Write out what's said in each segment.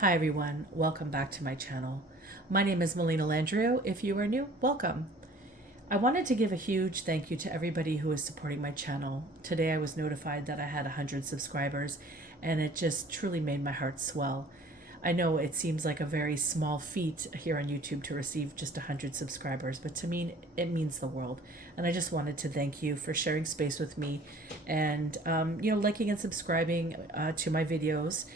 Hi everyone, welcome back to my channel. My name is Melina Landrio. If you are new, welcome. I wanted to give a huge thank you to everybody who is supporting my channel. Today I was notified that I had 100 subscribers and it just truly made my heart swell. I know it seems like a very small feat here on YouTube to receive just 100 subscribers, but to me it means the world. And I just wanted to thank you for sharing space with me and, liking and subscribing to my videos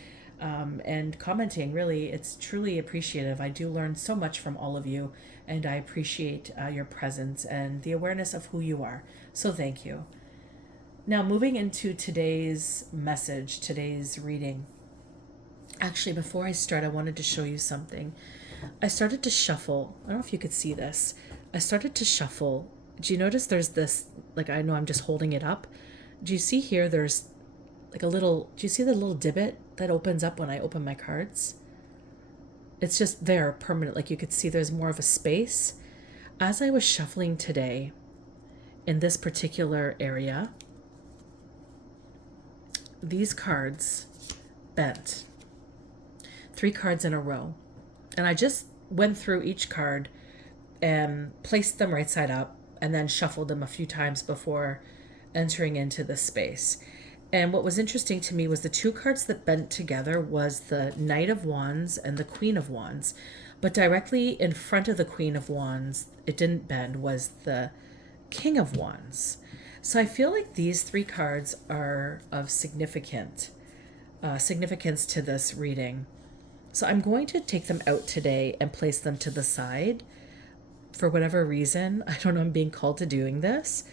and commenting. Really, it's truly appreciative. I do learn so much from all of you, and I appreciate your presence and the awareness of who you are. So thank you. Now, moving into today's message, today's reading. Actually, before I start, I wanted to show you something. I started to shuffle. I don't know if you could see this. I started to shuffle. Do you notice there's this, like, I know I'm just holding it up. Do you see here there's like a little, do you see the little divot that opens up when I open my cards? It's just there permanent. Like you could see there's more of a space. As I was shuffling today in this particular area, these cards bent. 3 cards in a row. And I just went through each card and placed them right side up and then shuffled them a few times before entering into the space. And what was interesting to me was the 2 cards that bent together was the Knight of Wands and the Queen of Wands. But directly in front of the Queen of Wands, it didn't bend, was the King of Wands. So I feel like these 3 cards are of significance to this reading. So I'm going to take them out today and place them to the side. For whatever reason, I don't know, I'm being called to doing this.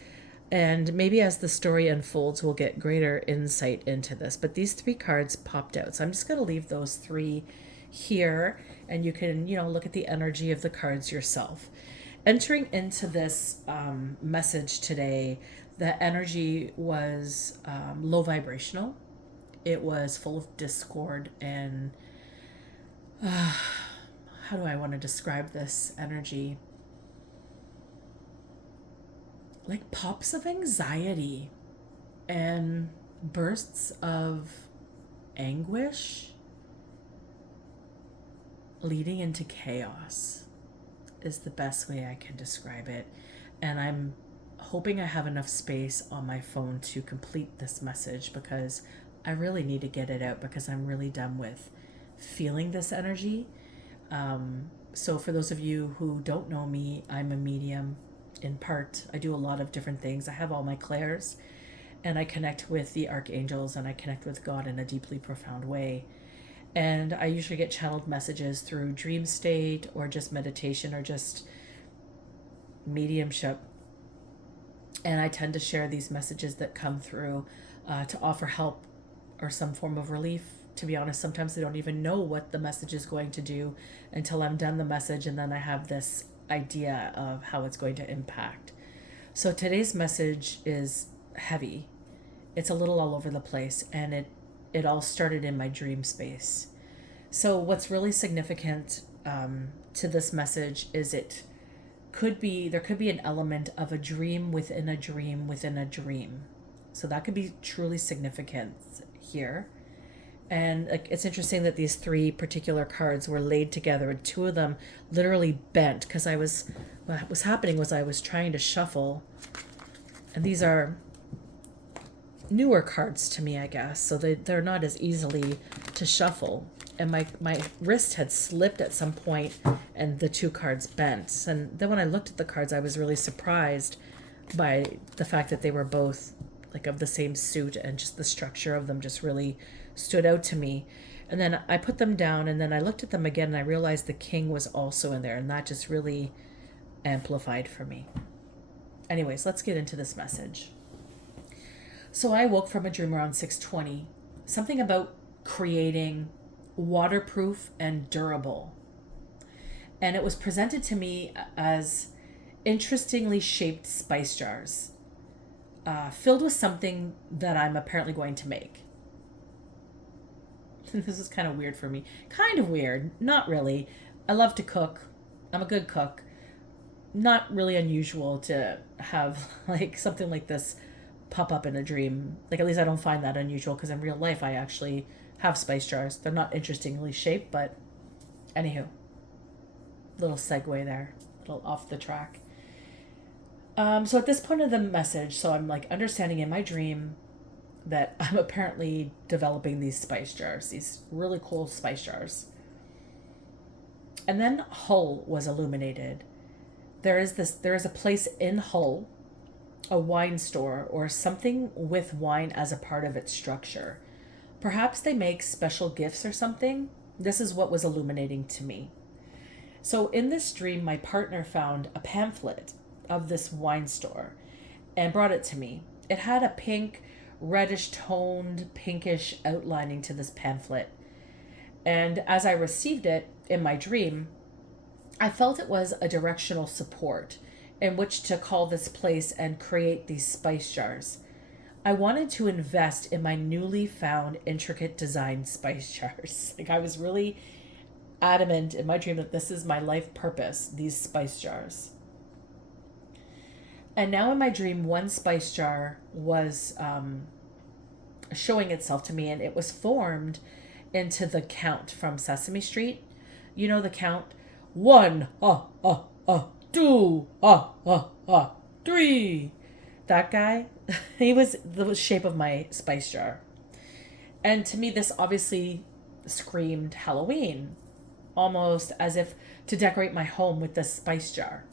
And maybe as the story unfolds, we'll get greater insight into this. But these 3 cards popped out. So I'm just going to leave those 3 here. And you can, look at the energy of the cards yourself. Entering into this message today, the energy was low vibrational. It was full of discord and how do I want to describe this energy? Like pops of anxiety and bursts of anguish leading into chaos is the best way I can describe it. And I'm hoping I have enough space on my phone to complete this message because I really need to get it out because I'm really done with feeling this energy. So for those of you who don't know me, I'm a medium. In part, I do a lot of different things. I have all my clairs and I connect with the archangels and I connect with God in a deeply profound way. And I usually get channeled messages through dream state or just meditation or just mediumship. And I tend to share these messages that come through to offer help or some form of relief. To be honest, sometimes I don't even know what the message is going to do until I'm done the message, and then I have this idea of how it's going to impact. So today's message is heavy. It's a little all over the place, and it all started in my dream space. So what's really significant to this message is there could be an element of a dream within a dream within a dream. So that could be truly significant here. And it's interesting that these 3 particular cards were laid together and 2 of them literally bent because what was happening was I was trying to shuffle, and these are newer cards to me, I guess, so they're not as easily to shuffle. And my wrist had slipped at some point and the 2 cards bent. And then when I looked at the cards, I was really surprised by the fact that they were both like of the same suit, and just the structure of them just really stood out to me. And then I put them down and then I looked at them again and I realized the king was also in there, and that just really amplified for me. Anyways, let's get into this message. So I woke from a dream around 6:20. Something about creating waterproof and durable. And it was presented to me as interestingly shaped spice jars, filled with something that I'm apparently going to make. This is kind of weird for me. Kind of weird. Not really. I love to cook. I'm a good cook. Not really unusual to have like something like this pop up in a dream. Like, at least I don't find that unusual because in real life I actually have spice jars. They're not interestingly shaped, but anywho, little segue there, little off the track. So at this point of the message, so I'm like understanding in my dream that I'm apparently developing these spice jars, these really cool spice jars. And then Hull was illuminated. There is a place in Hull, a wine store or something with wine as a part of its structure. Perhaps they make special gifts or something. This is what was illuminating to me. So in this dream, my partner found a pamphlet of this wine store and brought it to me. It had a pink, reddish toned, pinkish outlining to this pamphlet. And as I received it in my dream, I felt it was a directional support in which to call this place and create these spice jars. I wanted to invest in my newly found intricate design spice jars. Like I was really adamant in my dream that this is my life purpose, these spice jars. And now in my dream, one spice jar was showing itself to me, and it was formed into the Count from Sesame Street. You know the Count? 1, two, 3. That guy, he was the shape of my spice jar. And to me, this obviously screamed Halloween, almost as if to decorate my home with this spice jar.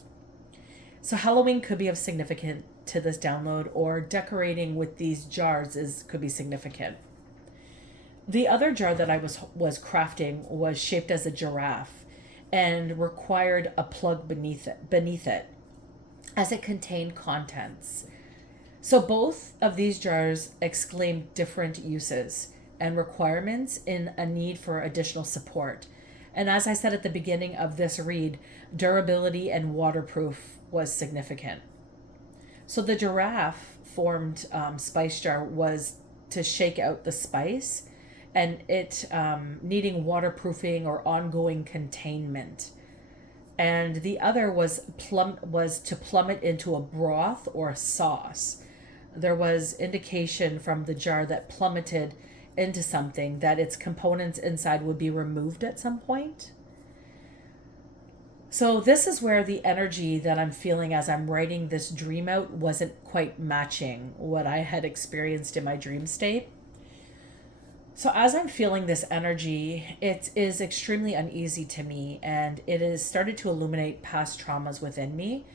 So Halloween could be of significant to this download, or decorating with these jars could be significant. The other jar that I was crafting was shaped as a giraffe and required a plug beneath it as it contained contents. So both of these jars exclaimed different uses and requirements in a need for additional support. And as I said at the beginning of this read, durability and waterproof was significant. So the giraffe formed spice jar was to shake out the spice, and it needing waterproofing or ongoing containment. And the other was to plummet into a broth or a sauce. There was indication from the jar that plummeted into something, that its components inside would be removed at some point. So this is where the energy that I'm feeling as I'm writing this dream out wasn't quite matching what I had experienced in my dream state. So as I'm feeling this energy, it is extremely uneasy to me, and it has started to illuminate past traumas within me.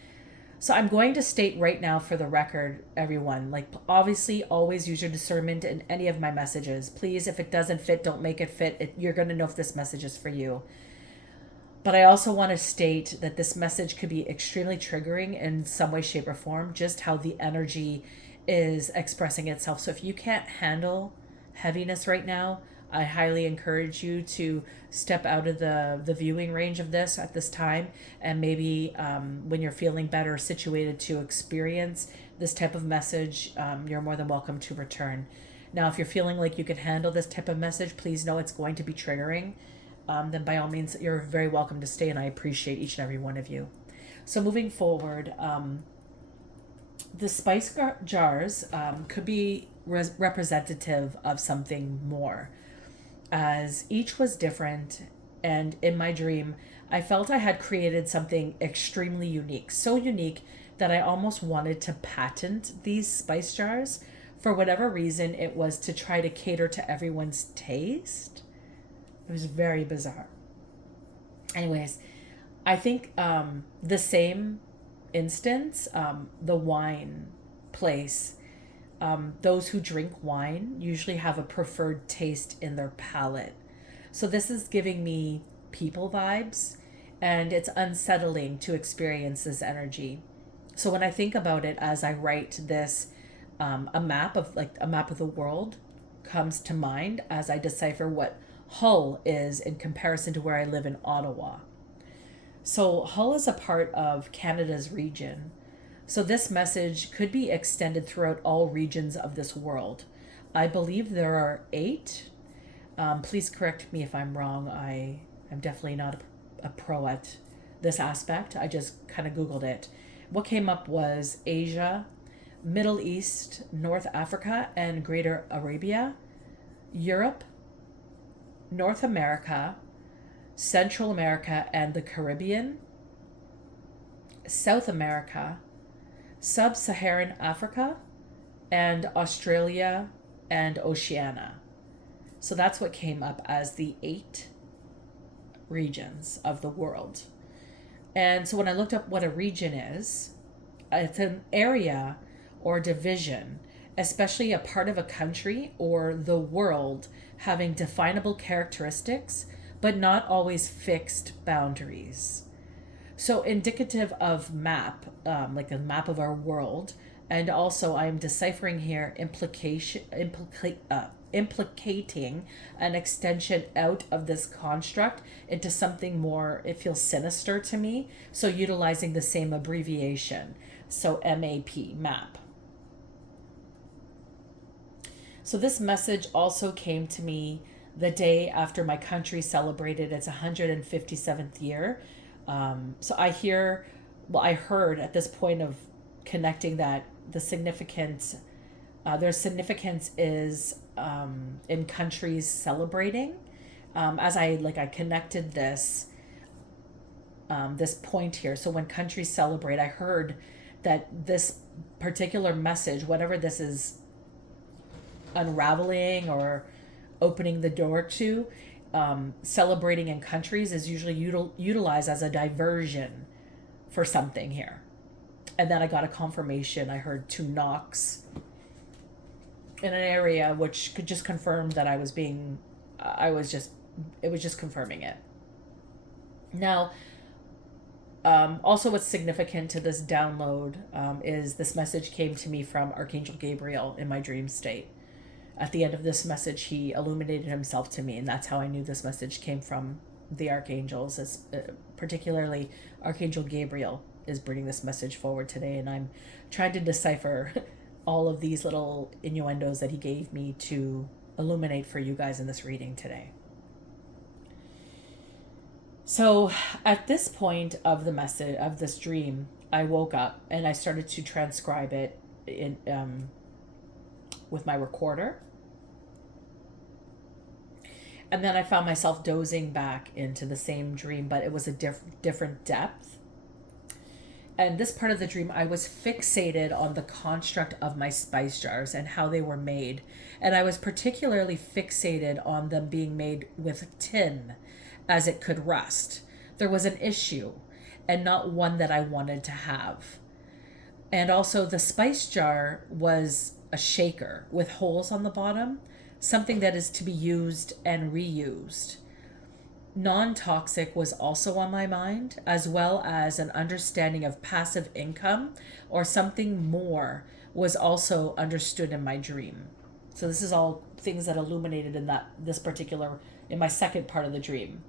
So I'm going to state right now for the record, everyone, like obviously always use your discernment in any of my messages. Please, if it doesn't fit, don't make it fit. You're going to know if this message is for you. But I also want to state that this message could be extremely triggering in some way, shape, or form, just how the energy is expressing itself. So if you can't handle heaviness right now, I highly encourage you to step out of the viewing range of this at this time, and maybe when you're feeling better situated to experience this type of message, you're more than welcome to return. Now, if you're feeling like you can handle this type of message, please know it's going to be triggering. Then by all means, you're very welcome to stay, and I appreciate each and every one of you. So moving forward, the spice jars could be representative of something more, as each was different, and in my dream, I felt I had created something extremely unique, so unique that I almost wanted to patent these spice jars. For whatever reason, it was to try to cater to everyone's taste. It was very bizarre. Anyways, I think the same instance, the wine place, those who drink wine usually have a preferred taste in their palate. So this is giving me people vibes, and it's unsettling to experience this energy. So when I think about it as I write this, a map of the world comes to mind as I decipher what Hull is in comparison to where I live in Ottawa. So Hull is a part of Canada's region. So this message could be extended throughout all regions of this world. I believe there are 8. Please correct me if I'm wrong. I am definitely not a pro at this aspect. I just kind of Googled it. What came up was Asia, Middle East, North Africa, and Greater Arabia, Europe, North America, Central America and the Caribbean, South America, Sub Saharan Africa, and Australia and Oceania. So that's what came up as the 8 regions of the world. And so when I looked up what a region is, it's an area or division, especially a part of a country or the world having definable characteristics, but not always fixed boundaries. So indicative of map, like a map of our world, and also I'm deciphering here implicating an extension out of this construct into something more. It feels sinister to me. So utilizing the same abbreviation, so MAP, map. So this message also came to me the day after my country celebrated its 157th year. So I heard at this point of connecting that the significance, their significance is in countries celebrating. As I connected this point here. So when countries celebrate, I heard that this particular message, whatever this is unraveling or opening the door to, celebrating in countries is usually utilized as a diversion for something here. And then I got a confirmation. I heard 2 knocks in an area, which could just confirm that it was just confirming it. Now, also what's significant to this download is this message came to me from Archangel Gabriel in my dream state. At the end of this message, he illuminated himself to me, and that's how I knew this message came from the archangels, as particularly Archangel Gabriel is bringing this message forward today, and I'm trying to decipher all of these little innuendos that he gave me to illuminate for you guys in this reading today. So at this point of the message of this dream, I woke up and I started to transcribe it in with my recorder. And then I found myself dozing back into the same dream, but it was a different depth. And this part of the dream, I was fixated on the construct of my spice jars and how they were made. And I was particularly fixated on them being made with tin, as it could rust. There was an issue, and not one that I wanted to have. And also the spice jar was a shaker with holes on the bottom, something that is to be used and reused. Non-toxic was also on my mind, as well as an understanding of passive income or something more was also understood in my dream. So this is all things that illuminated in in my second part of the dream.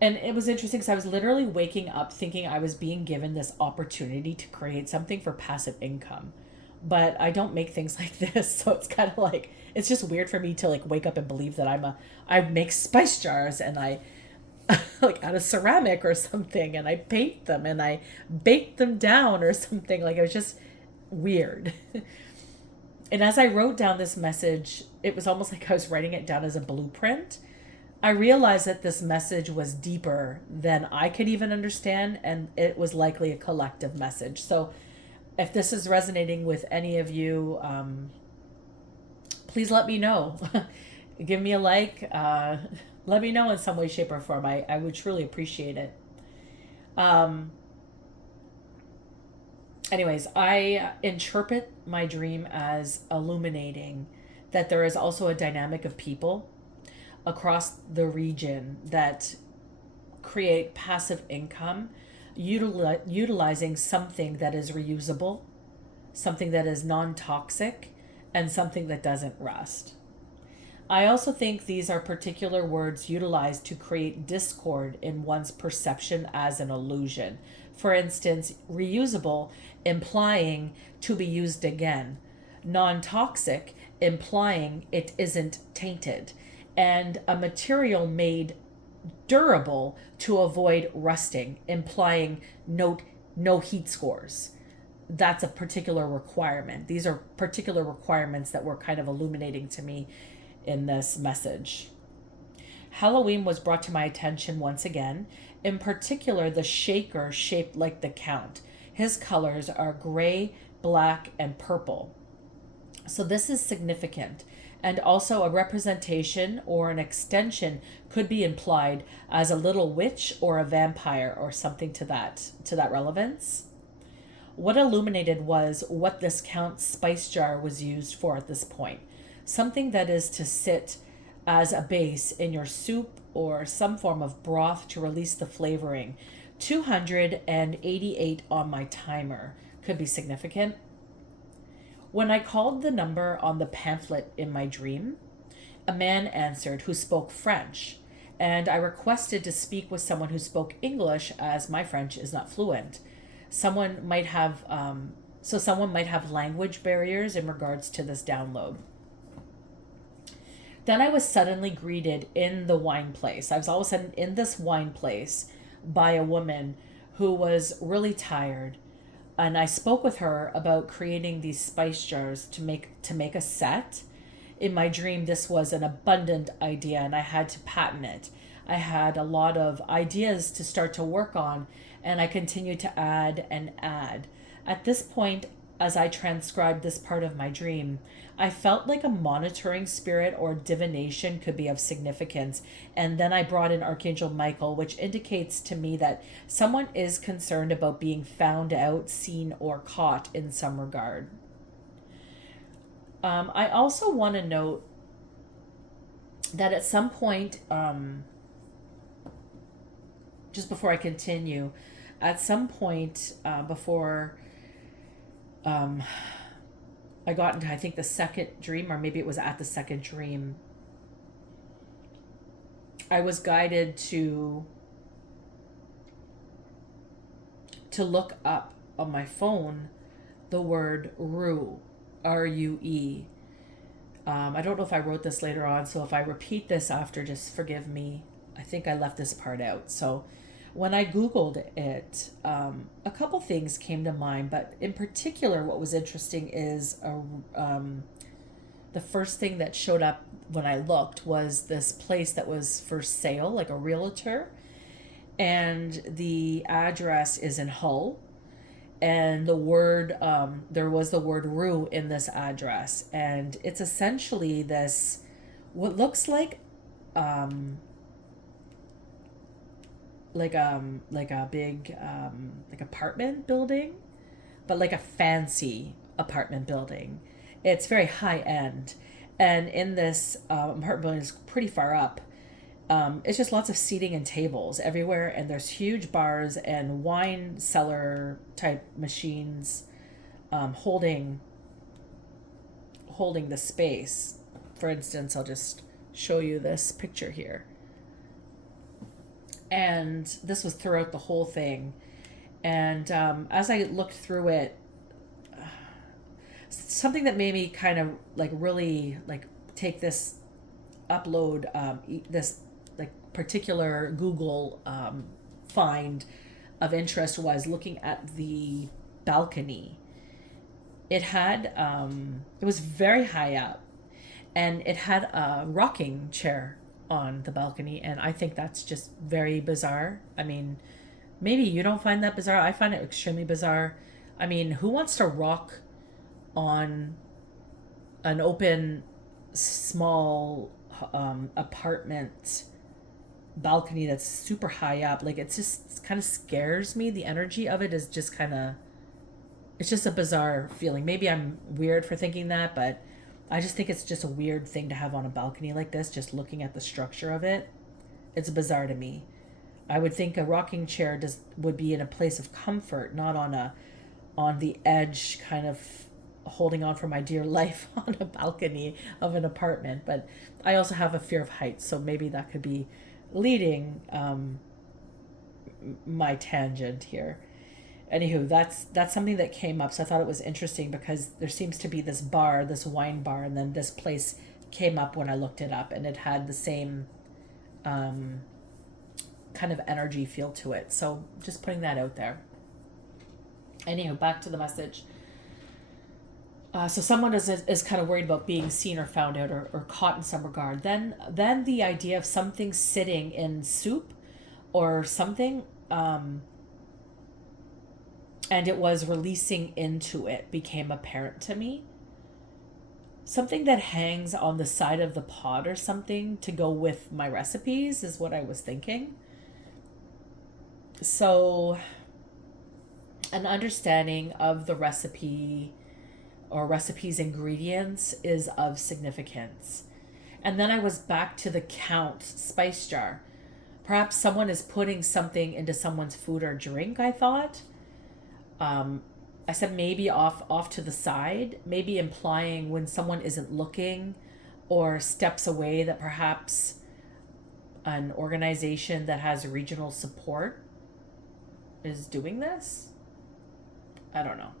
And it was interesting because I was literally waking up thinking I was being given this opportunity to create something for passive income. But I don't make things like this, so it's kind of like, it's just weird for me to like wake up and believe that I make spice jars and I like out of ceramic or something, and I paint them and I bake them down or something. Like, it was just weird. And as I wrote down this message, it was almost like I was writing it down as a blueprint. I realized that this message was deeper than I could even understand, and it was likely a collective message. So if this is resonating with any of you, please let me know. Give me a like. Let me know in some way, shape, or form. I would truly appreciate it. Anyways, I interpret my dream as illuminating that there is also a dynamic of people across the region that create passive income, utilizing something that is reusable, something that is non-toxic, and something that doesn't rust. I also think these are particular words utilized to create discord in one's perception as an illusion. For instance, reusable implying to be used again, non-toxic implying it isn't tainted, and a material made durable to avoid rusting, implying no heat scores. That's a particular requirement. These are particular requirements that were kind of illuminating to me in this message. Halloween was brought to my attention once again, in particular the shaker shaped like the Count. His colors are gray, black, and purple. So this is significant. And also a representation or an extension could be implied as a little witch or a vampire or something to that relevance. What illuminated was what this Count's spice jar was used for at this point. Something that is to sit as a base in your soup or some form of broth to release the flavoring. 288 on my timer could be significant. When I called the number on the pamphlet in my dream, a man answered who spoke French, and I requested to speak with someone who spoke English as my French is not fluent. Someone might have someone might have language barriers in regards to this download. Then I was suddenly greeted in the wine place. I was all of a sudden in this wine place by a woman who was really tired. And I spoke with her about creating these spice jars to make a set. In my dream, this was an abundant idea and I had to patent it. I had a lot of ideas to start to work on, and I continued to add and add. At this point, as I transcribed this part of my dream, I felt like a monitoring spirit or divination could be of significance. And then I brought in Archangel Michael, which indicates to me that someone is concerned about being found out, seen, or caught in some regard. I also want to note that at some point, just before I continue, at some point before I got into, I think, the second dream, or maybe it was at the second dream, I was guided to look up on my phone the word rue, R-U-E. I don't know if I wrote this later on, so if I repeat this after, just forgive me. I think I left this part out. So when I Googled it, a couple things came to mind, but in particular, what was interesting is the first thing that showed up when I looked was this place that was for sale, like a realtor, and the address is in Hull, and the word there was the word rue in this address, and it's essentially this what looks like a big like apartment building, but like a fancy apartment building. It's very high end, and in this apartment building is pretty far up. It's just lots of seating and tables everywhere, and there's huge bars and wine cellar type machines holding the space. For instance, I'll just show you this picture here. And this was throughout the whole thing. And as I looked through it, something that made me kind of like really like take this upload, this like particular Google find of interest was looking at the balcony. It had, it was very high up, and it had a rocking chair on the balcony, and I think that's just very bizarre. I mean, maybe you don't find that bizarre. I find it extremely bizarre. I mean, who wants to rock on an open, small apartment balcony that's super high up? Like, it just kind of scares me. The energy of it is just kind of, it's just a bizarre feeling. Maybe I'm weird for thinking that, but I just think it's just a weird thing to have on a balcony like this, just looking at the structure of it. It's bizarre to me. I would think a rocking chair would be in a place of comfort, not on the edge, kind of holding on for my dear life on a balcony of an apartment. But I also have a fear of heights, so maybe that could be leading my tangent here. Anywho, that's something that came up, so I thought it was interesting because there seems to be this bar, this wine bar, and then this place came up when I looked it up, and it had the same kind of energy feel to it. So just putting that out there. Anywho, back to the message. So someone is kind of worried about being seen or found out, or caught in some regard. Then the idea of something sitting in soup or something, and it was releasing into it, became apparent to me. Something that hangs on the side of the pot or something to go with my recipes is what I was thinking. So an understanding of the recipe or recipe's ingredients is of significance. And then I was back to the count spice jar. Perhaps someone is putting something into someone's food or drink, I thought. I said maybe off to the side, maybe implying when someone isn't looking or steps away that perhaps an organization that has regional support is doing this. I don't know.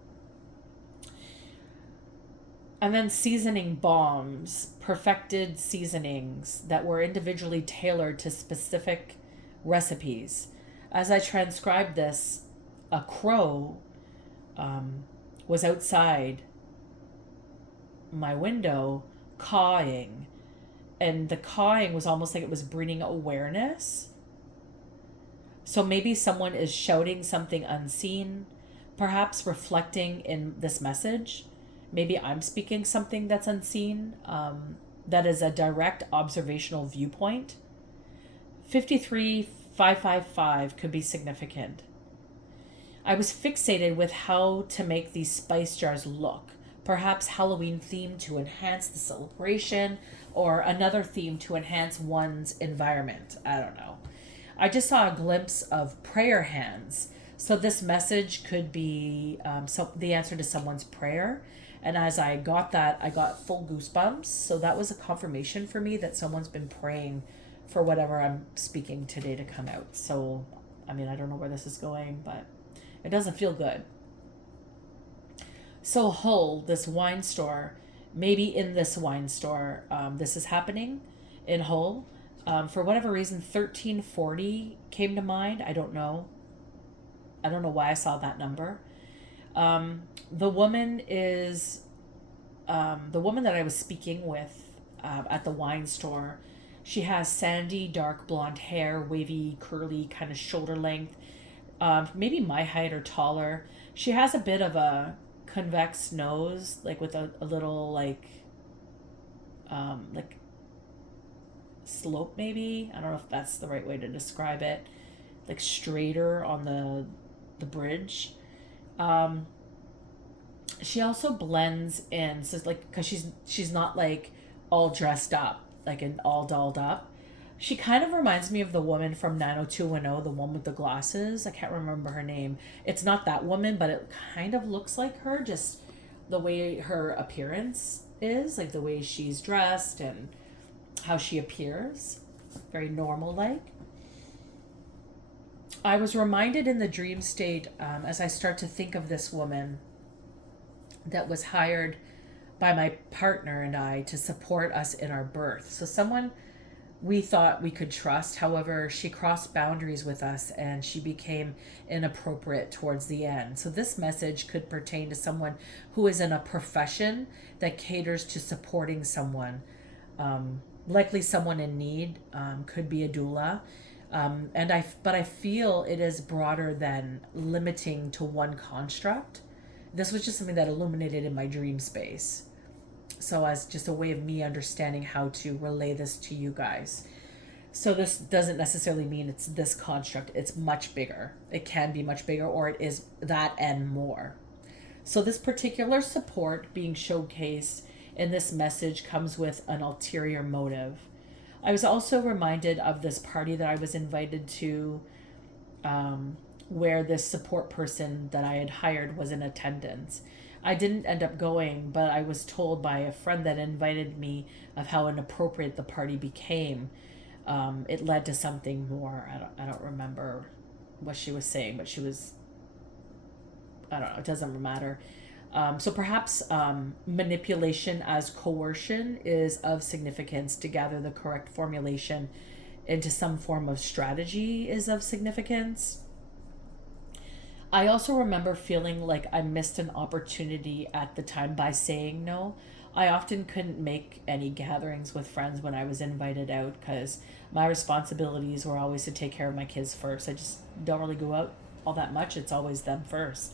And then seasoning bombs, perfected seasonings that were individually tailored to specific recipes. As I transcribed this, a crow was outside my window cawing, and the cawing was almost like it was bringing awareness. So maybe someone is shouting something unseen, perhaps reflecting in this message. Maybe I'm speaking something that's unseen, that is a direct observational viewpoint. 53555 could be significant. I was fixated with how to make these spice jars look. Perhaps Halloween theme to enhance the celebration, or another theme to enhance one's environment. I don't know. I just saw a glimpse of prayer hands. So this message could be the answer to someone's prayer. And as I got that, I got full goosebumps. So that was a confirmation for me that someone's been praying for whatever I'm speaking today to come out. So, I mean, I don't know where this is going, but it doesn't feel good. So Hull, this wine store, maybe in this wine store, this is happening in Hull. For whatever reason, 1340 came to mind. I don't know. I don't know why I saw that number. The woman is the woman that I was speaking with at the wine store. She has sandy, dark blonde hair, wavy, curly, kind of shoulder length. Maybe my height or taller. She has a bit of a convex nose, like with a little like slope maybe. I don't know if that's the right way to describe it. Like straighter on the bridge. She also blends in, so like because she's not like all dressed up, like and all dolled up. She kind of reminds me of the woman from 90210, the one with the glasses. I can't remember her name. It's not that woman, but it kind of looks like her, just the way her appearance is, like the way she's dressed and how she appears. Very normal like. I was reminded in the dream state, as I start to think of this woman that was hired by my partner and I to support us in our birth. So someone we thought we could trust. However, she crossed boundaries with us and she became inappropriate towards the end. So this message could pertain to someone who is in a profession that caters to supporting someone, likely someone in need, could be a doula. But I feel it is broader than limiting to one construct. This was just something that illuminated in my dream space. So as just a way of me understanding how to relay this to you guys. So this doesn't necessarily mean it's this construct. It's much bigger. It can be much bigger, or it is that and more. So this particular support being showcased in this message comes with an ulterior motive. I was also reminded of this party that I was invited to, where this support person that I had hired was in attendance. I didn't end up going, but I was told by a friend that invited me of how inappropriate the party became. It led to something more. I don't remember what she was saying, but she was, I don't know, it doesn't matter. So perhaps manipulation as coercion is of significance. To gather the correct formulation into some form of strategy is of significance. I also remember feeling like I missed an opportunity at the time by saying no. I often couldn't make any gatherings with friends when I was invited out because my responsibilities were always to take care of my kids first. I just don't really go out all that much. It's always them first.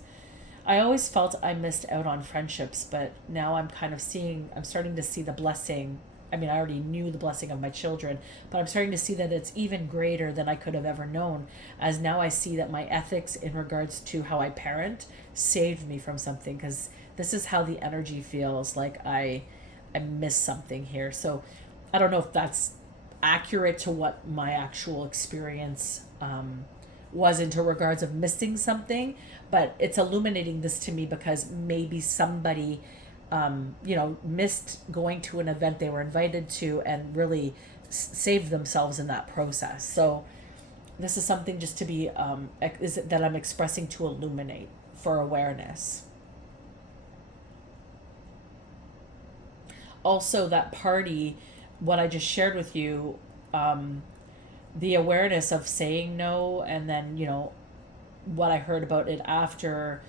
I always felt I missed out on friendships, but now I'm starting to see the blessing. I mean, I already knew the blessing of my children, but I'm starting to see that it's even greater than I could have ever known, as now I see that my ethics in regards to how I parent saved me from something, because this is how the energy feels like I missed something here. So I don't know if that's accurate to what my actual experience was into regards of missing something, but it's illuminating this to me because maybe somebody, missed going to an event they were invited to and really saved themselves in that process. So this is something just to be, is it that I'm expressing to illuminate for awareness. Also, that party, what I just shared with you, um, the awareness of saying no, and then what I heard about it after,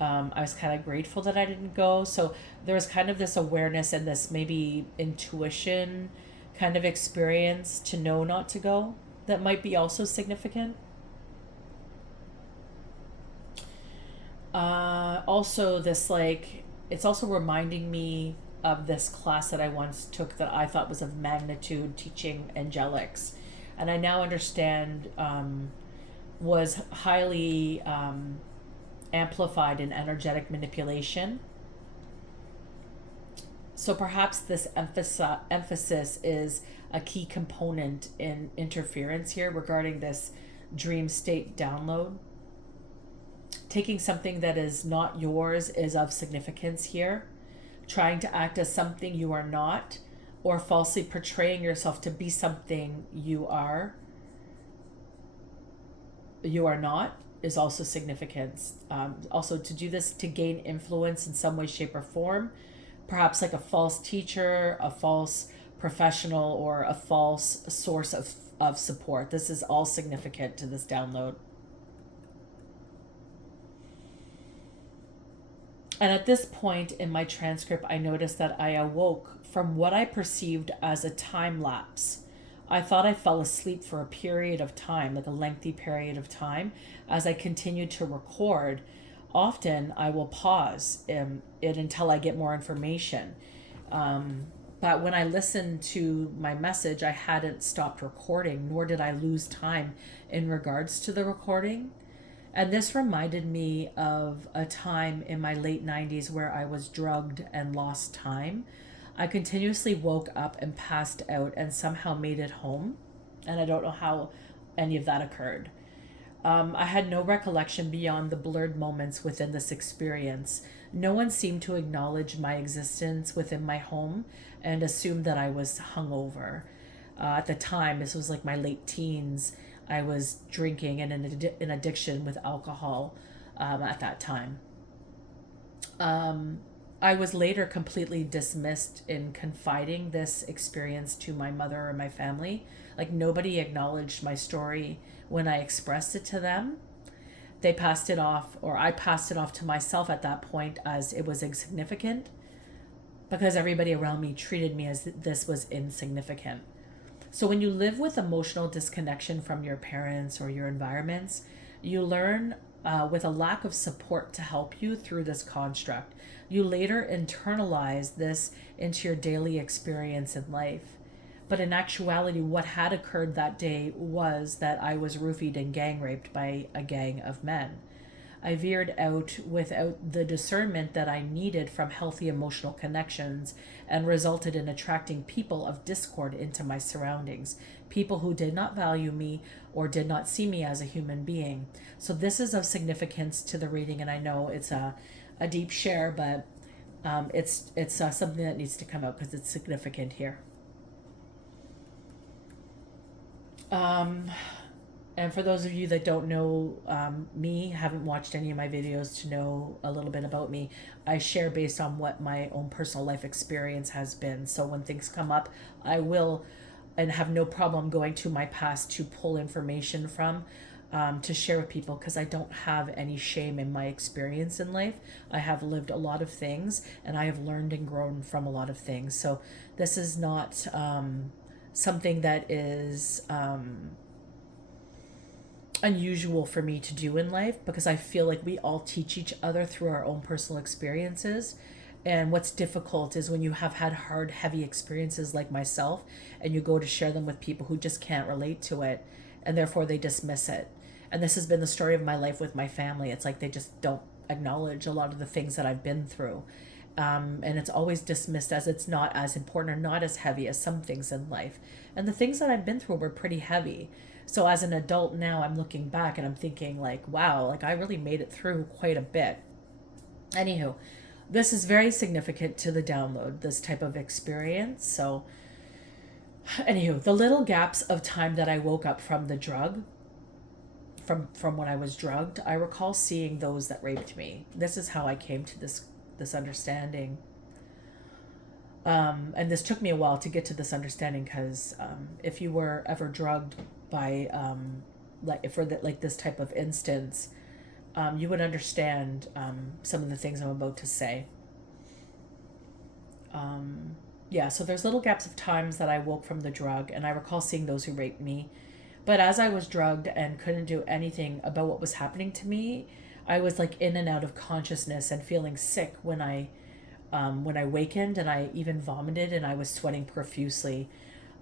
I was kind of grateful that I didn't go. So there was kind of this awareness and this maybe intuition kind of experience to know not to go that might be also significant. Also, this like, it's also reminding me of this class that I once took that I thought was of magnitude, teaching angelics. And I now understand, was highly amplified in energetic manipulation. So perhaps this emphasis is a key component in interference here regarding this dream state download. Taking something that is not yours is of significance here. Trying to act as something you are not, or falsely portraying yourself to be something you are not, is also significant. Also, to do this to gain influence in some way, shape, or form, perhaps like a false teacher, a false professional, or a false source of support. This is all significant to this download. And at this point in my transcript, I noticed that I awoke from what I perceived as a time lapse. I thought I fell asleep for a period of time, like a lengthy period of time, as I continued to record. Often I will pause it until I get more information. But when I listened to my message, I hadn't stopped recording, nor did I lose time in regards to the recording. And this reminded me of a time in my late 90s where I was drugged and lost time. I continuously woke up and passed out and somehow made it home. And I don't know how any of that occurred. I had no recollection beyond the blurred moments within this experience. No one seemed to acknowledge my existence within my home and assumed that I was hungover. At the time, this was like my late teens. I was drinking and in addiction with alcohol at that time. I was later completely dismissed in confiding this experience to my mother or my family. Like, nobody acknowledged my story when I expressed it to them. They passed it off, or I passed it off to myself at that point as it was insignificant, because everybody around me treated me as this was insignificant. So when you live with emotional disconnection from your parents or your environments, you learn with a lack of support to help you through this construct. You later internalize this into your daily experience in life. But in actuality, what had occurred that day was that I was roofied and gang raped by a gang of men. I veered out without the discernment that I needed from healthy emotional connections, and resulted in attracting people of discord into my surroundings, people who did not value me or did not see me as a human being. So this is of significance to the reading, and I know it's a deep share, but it's something that needs to come out because it's significant here. And for those of you that don't know me, haven't watched any of my videos to know a little bit about me, I share based on what my own personal life experience has been. So when things come up, I will and have no problem going to my past to pull information from. to share with people, because I don't have any shame in my experience in life. I have lived a lot of things, and I have learned and grown from a lot of things. So this is not something that is unusual for me to do in life, because I feel like we all teach each other through our own personal experiences. And what's difficult is when you have had hard, heavy experiences like myself, and you go to share them with people who just can't relate to it, and therefore they dismiss it. And this has been the story of my life with my family. It's like they just don't acknowledge a lot of the things that I've been through. And it's always dismissed as it's not as important or not as heavy as some things in life. And the things that I've been through were pretty heavy. So as an adult now, I'm looking back and I'm thinking, like, wow, like I really made it through quite a bit. Anywho, this is very significant to the download, this type of experience. So anywho, the little gaps of time that I woke up from the drug, from when I was drugged, I recall seeing those that raped me. This is how I came to this understanding. And this took me a while to get to this understanding, because if you were ever drugged by like this type of instance, you would understand some of the things I'm about to say. Yeah, so there's little gaps of times that I woke from the drug, and I recall seeing those who raped me. But as I was drugged and couldn't do anything about what was happening to me, I was like in and out of consciousness and feeling sick when I wakened, and I even vomited, and I was sweating profusely.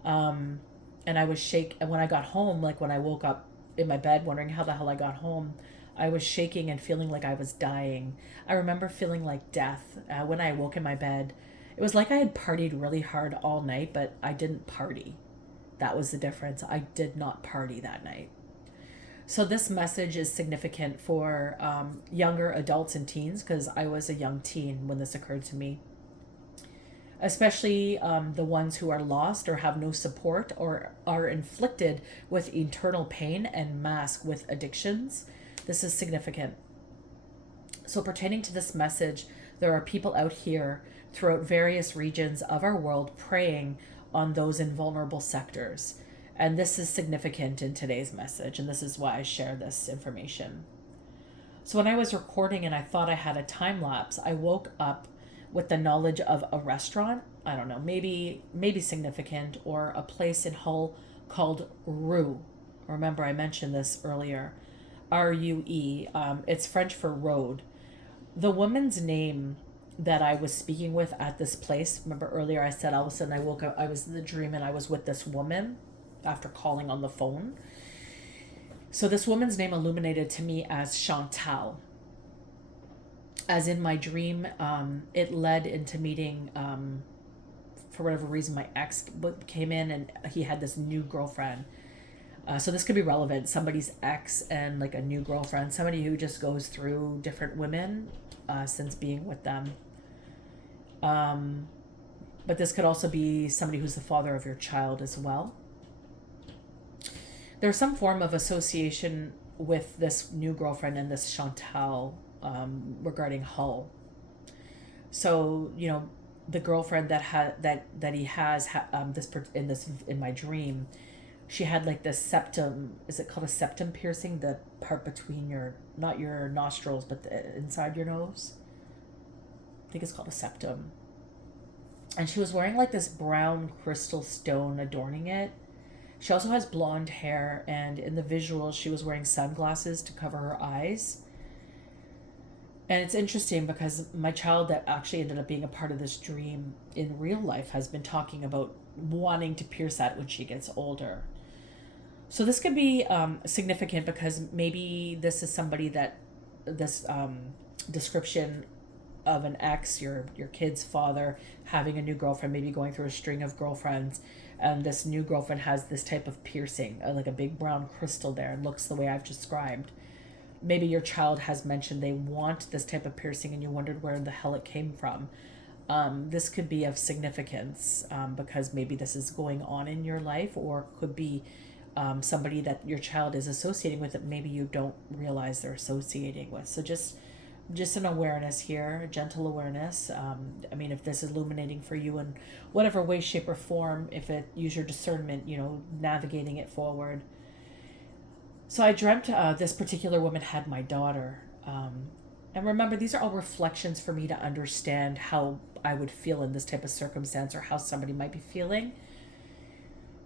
And I was and when I got home, like when I woke up in my bed wondering how the hell I got home, I was shaking and feeling like I was dying. I remember feeling like death when I awoke in my bed. It was like I had partied really hard all night, but I didn't party. That was the difference. I did not party that night. So this message is significant for younger adults and teens, because I was a young teen when this occurred to me. Especially the ones who are lost or have no support or are inflicted with internal pain and masked with addictions. This is significant. So pertaining to this message, there are people out here throughout various regions of our world preying on those in vulnerable sectors. And this is significant in today's message, and this is why I share this information. So when I was recording and I thought I had a time lapse, I woke up with the knowledge of a restaurant, I don't know, maybe significant, or a place in Hull called Rue. Remember, I mentioned this earlier. Rue. It's French for road. The woman's name that I was speaking with at this place, remember earlier I said all of a sudden I woke up, I was in the dream and I was with this woman after calling on the phone. So this woman's name illuminated to me as Chantal. As in my dream, it led into meeting, for whatever reason, my ex came in and he had this new girlfriend. So this could be relevant. Somebody's ex and like a new girlfriend, somebody who just goes through different women since being with them. But this could also be somebody who's the father of your child as well. There's some form of association with this new girlfriend and this Chantal regarding Hull. So, you know, the girlfriend that he has in my dream, she had like this septum. Is it called a septum piercing? The part between not your nostrils, but inside your nose. I think it's called a septum. And she was wearing like this brown crystal stone adorning it. She also has blonde hair, and in the visuals, she was wearing sunglasses to cover her eyes. And it's interesting because my child that actually ended up being a part of this dream in real life has been talking about wanting to pierce that when she gets older. So this could be significant because maybe this is somebody that this description of an ex, your kid's father, having a new girlfriend, maybe going through a string of girlfriends, and this new girlfriend has this type of piercing, like a big brown crystal there, and looks the way I've described. Maybe your child has mentioned they want this type of piercing and you wondered where the hell it came from. This could be of significance because maybe this is going on in your life, or could be somebody that your child is associating with that maybe you don't realize they're associating with. So just an awareness here, a gentle awareness. I mean, if this is illuminating for you in whatever way, shape, or form, if it use your discernment, navigating it forward. So I dreamt this particular woman had my daughter. And remember, these are all reflections for me to understand how I would feel in this type of circumstance or how somebody might be feeling.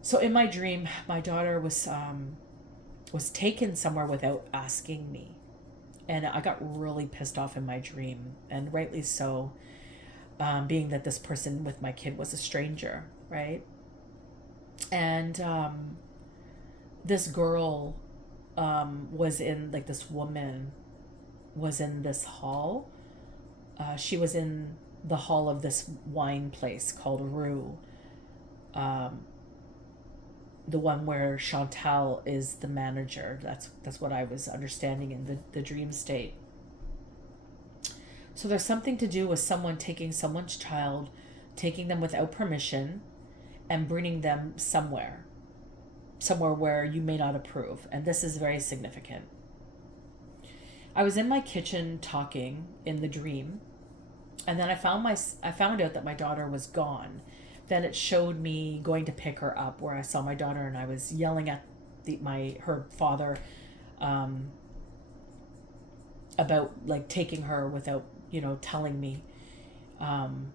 So in my dream, my daughter was taken somewhere without asking me. And I got really pissed off in my dream, and rightly so, being that this person with my kid was a stranger, right? And this girl was in, like, this woman was in this hall. She was in the hall of this wine place called Rue, um, the one where Chantal is the manager. That's what I was understanding in the dream state. So there's something to do with someone taking someone's child, taking them without permission, and bringing them somewhere where you may not approve. And this is very significant. I was in my kitchen talking in the dream, and then I found out that my daughter was gone. Then it showed me going to pick her up, where I saw my daughter, and I was yelling at her father, um, about, like, taking her without telling me. Um,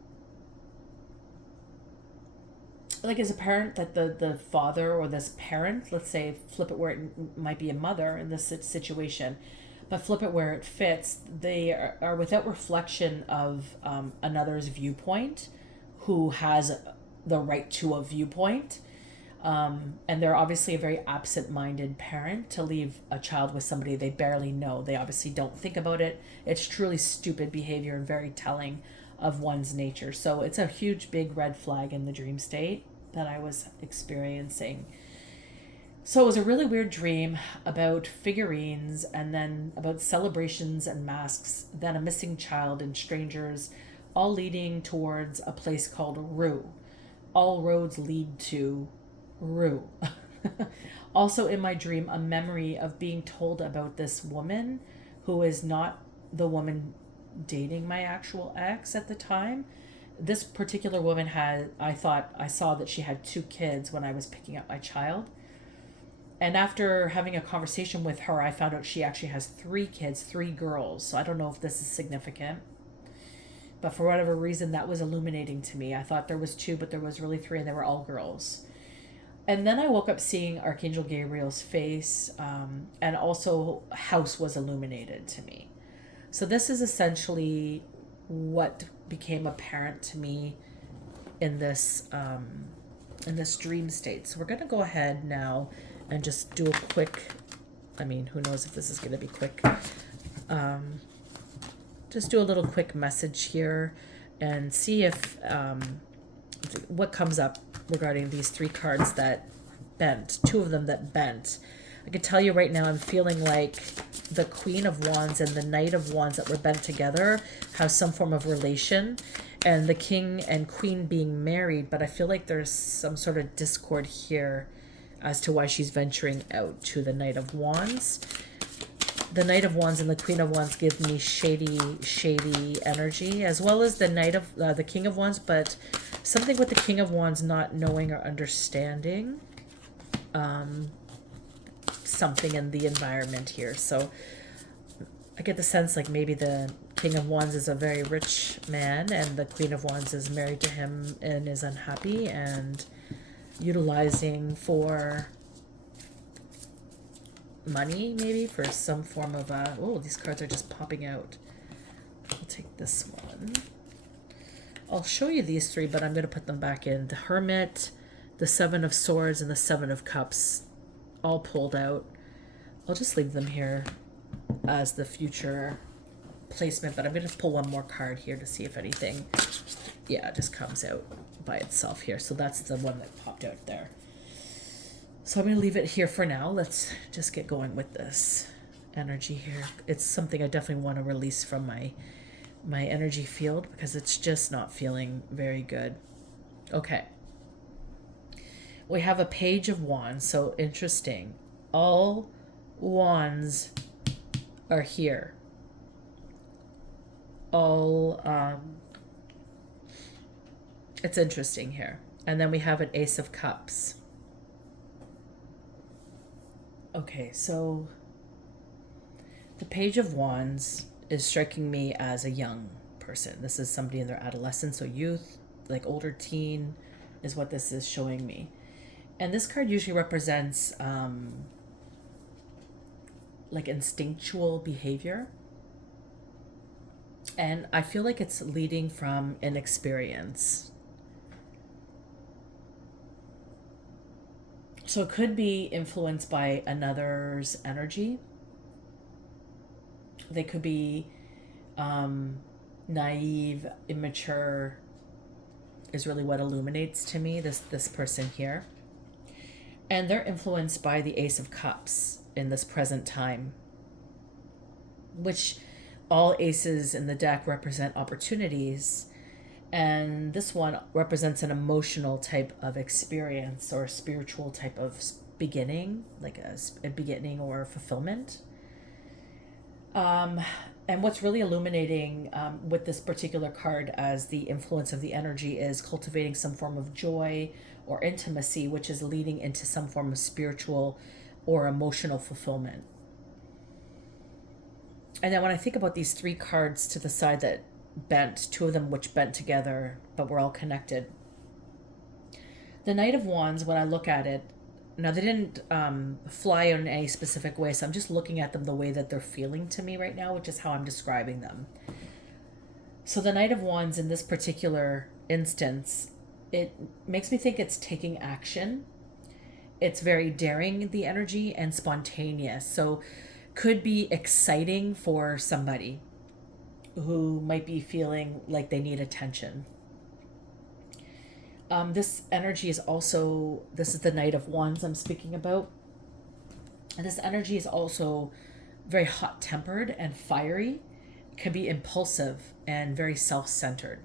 like, as a parent, that the father or this parent, let's say, flip it where it might be a mother in this situation, but flip it where it fits, they are without reflection of another's viewpoint, who has the right to a viewpoint. And they're obviously a very absent-minded parent to leave a child with somebody they barely know. They obviously don't think about it. It's truly stupid behavior and very telling of one's nature. So it's a huge, big red flag in the dream state that I was experiencing. So it was a really weird dream about figurines, and then about celebrations and masks, then a missing child and strangers, all leading towards a place called Rue. All roads lead to Rue. Also in my dream, a memory of being told about this woman who is not the woman dating my actual ex at the time. This particular woman I saw that she had 2 kids when I was picking up my child. And after having a conversation with her, I found out she actually has 3 kids, 3 girls. So I don't know if this is significant. But for whatever reason, that was illuminating to me. I thought there was 2, but there was really 3, and they were all girls. And then I woke up seeing Archangel Gabriel's face, and also house was illuminated to me. So this is essentially what became apparent to me in this dream state. So we're going to go ahead now and just do a quick, who knows if this is going to be quick. Just do a little quick message here and see if what comes up regarding these 3 cards that bent, 2 of them that bent. I can tell you right now, I'm feeling like the Queen of Wands and the Knight of Wands that were bent together have some form of relation, and the King and Queen being married, but I feel like there's some sort of discord here as to why she's venturing out to the Knight of Wands. The Knight of Wands and the Queen of Wands give me shady energy, as well as the King of Wands, but something with the King of Wands not knowing or understanding something in the environment here. So I get the sense like maybe the King of Wands is a very rich man, and the Queen of Wands is married to him and is unhappy and utilizing for money, maybe for some form of these cards are just popping out. I'll take this one. I'll show you these 3, but I'm going to put them back in. The Hermit, the 7 of Swords, and the 7 of Cups all pulled out. I'll just leave them here as the future placement, but I'm going to pull one more card here to see if anything just comes out by itself here. So that's the one that popped out there. So I'm going to leave it here for now. Let's just get going with this energy here. It's something I definitely want to release from my energy field because it's just not feeling very good. Okay. We have a Page of Wands, so interesting. All wands are here. It's interesting here. And then we have an Ace of Cups. Okay, so the Page of Wands is striking me as a young person. This is somebody in their adolescence, so youth, like older teen, is what this is showing me. And this card usually represents like instinctual behavior. And I feel like it's leading from inexperience. So it could be influenced by another's energy. They could be naive, immature, is really what illuminates to me this person here. And they're influenced by the Ace of Cups in this present time, which all aces in the deck represent opportunities. And this one represents an emotional type of experience or a spiritual type of beginning, like a beginning or fulfillment. And what's really illuminating with this particular card as the influence of the energy is cultivating some form of joy or intimacy, which is leading into some form of spiritual or emotional fulfillment. And then when I think about these three cards to the side that bent, two of them which bent together, but were all connected. The Knight of Wands, when I look at it, now they didn't fly in any specific way, so I'm just looking at them the way that they're feeling to me right now, which is how I'm describing them. So the Knight of Wands in this particular instance, it makes me think it's taking action. It's very daring, the energy, and spontaneous. So could be exciting for somebody who might be feeling like they need attention. This energy is also, this is the Knight of Wands I'm speaking about. And this energy is also very hot tempered and fiery, can be impulsive and very self centered.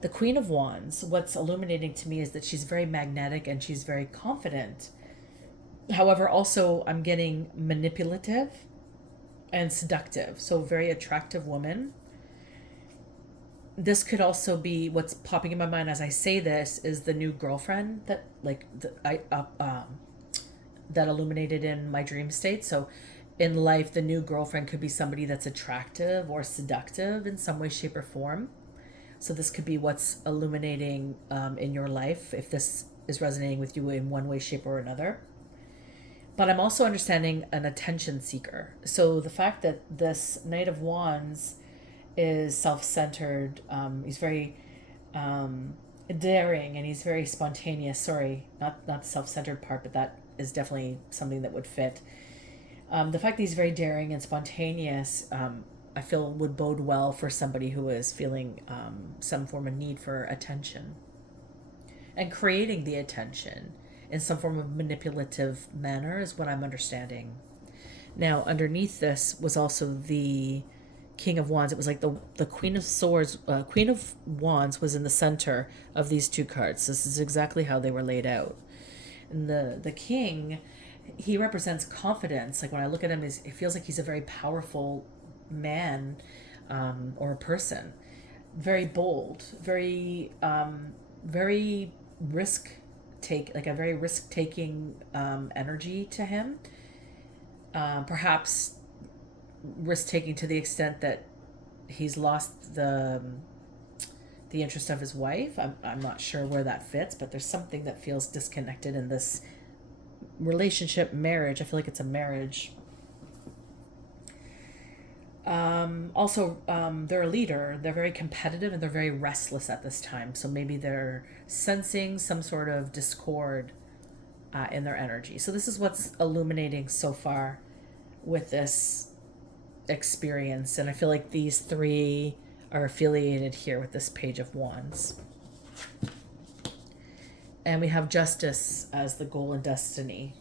The Queen of Wands, what's illuminating to me is that she's very magnetic and she's very confident. However, also I'm getting manipulative and seductive. So, very attractive woman. This could also be what's popping in my mind as I say this is the new girlfriend that that illuminated in my dream state. So, in life, the new girlfriend could be somebody that's attractive or seductive in some way, shape, or form. So this could be what's illuminating in your life if this is resonating with you in one way, shape, or another. But I'm also understanding an attention seeker. So the fact that this Knight of Wands is self-centered, he's very daring and he's very spontaneous. Sorry, not the self-centered part, but that is definitely something that would fit. The fact that he's very daring and spontaneous, I feel would bode well for somebody who is feeling some form of need for attention and creating the attention in some form of manipulative manner is what I'm understanding. Now, underneath this was also the King of Wands. It was like the Queen of Swords, Queen of Wands was in the center of these two cards. This is exactly how they were laid out. And the King, he represents confidence. Like when I look at him, it feels like he's a very powerful man or a person. Very bold, very a very risk taking energy to him. Perhaps risk taking to the extent that he's lost the interest of his wife. I'm not sure where that fits, but there's something that feels disconnected in this relationship, marriage. I feel like it's a marriage. They're a leader. They're very competitive and they're very restless at this time. So maybe they're sensing some sort of discord in their energy. So this is what's illuminating so far with this experience. And I feel like these three are affiliated here with this Page of Wands. And we have Justice as the goal and destiny.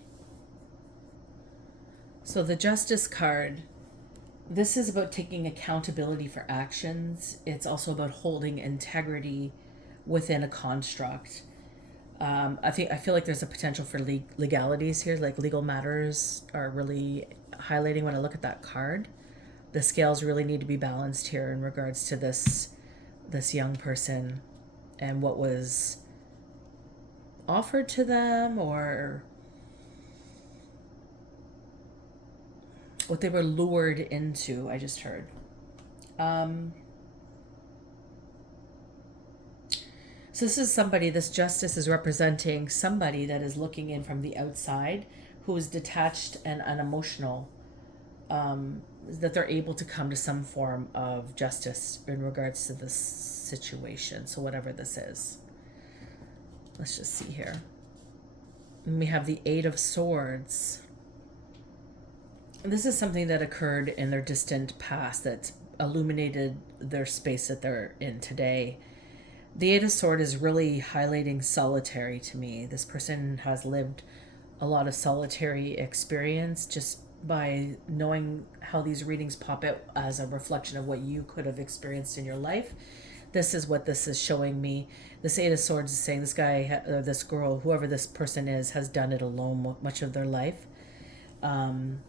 So the Justice card, this is about taking accountability for actions. It's also about holding integrity within a construct. I feel like there's a potential for legalities here, like legal matters are really highlighting when I look at that card. The scales really need to be balanced here in regards to this young person and what was offered to them or what they were lured into, I just heard. So this is somebody, this justice is representing somebody that is looking in from the outside, who is detached and unemotional, that they're able to come to some form of justice in regards to this situation. So whatever this is. Let's just see here. And we have the Eight of Swords. And this is something that occurred in their distant past that's illuminated their space that they're in today. The Eight of Swords is really highlighting solitary to me. This person has lived a lot of solitary experience just by knowing how these readings pop out as a reflection of what you could have experienced in your life. This is what this is showing me. This Eight of Swords is saying this guy or this girl, whoever this person is, has done it alone much of their life. And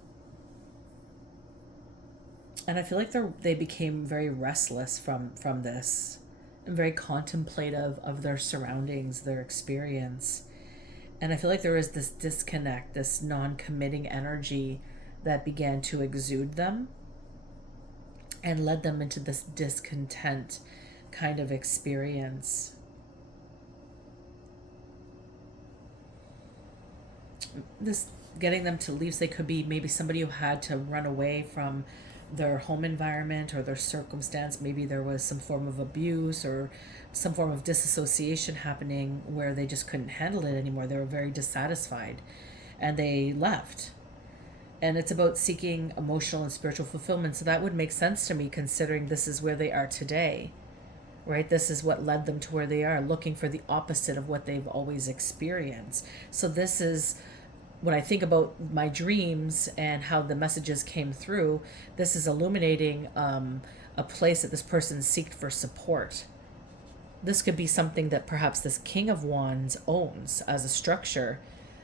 I feel like they became very restless from this, and very contemplative of their surroundings, their experience. And I feel like there was this disconnect, this non-committing energy that began to exude them and led them into this discontent kind of experience. This getting them to leave, so they could be maybe somebody who had to run away from their home environment or their circumstance. Maybe there was some form of abuse or some form of disassociation happening where they just couldn't handle it anymore. They were very dissatisfied and they left. And it's about seeking emotional and spiritual fulfillment. So that would make sense to me, considering this is where they are today, right? This is what led them to where they are, looking for the opposite of what they've always experienced. So this is, when I think about my dreams and how the messages came through, this is illuminating a place that this person seeked for support. This could be something that perhaps this King of Wands owns as a structure.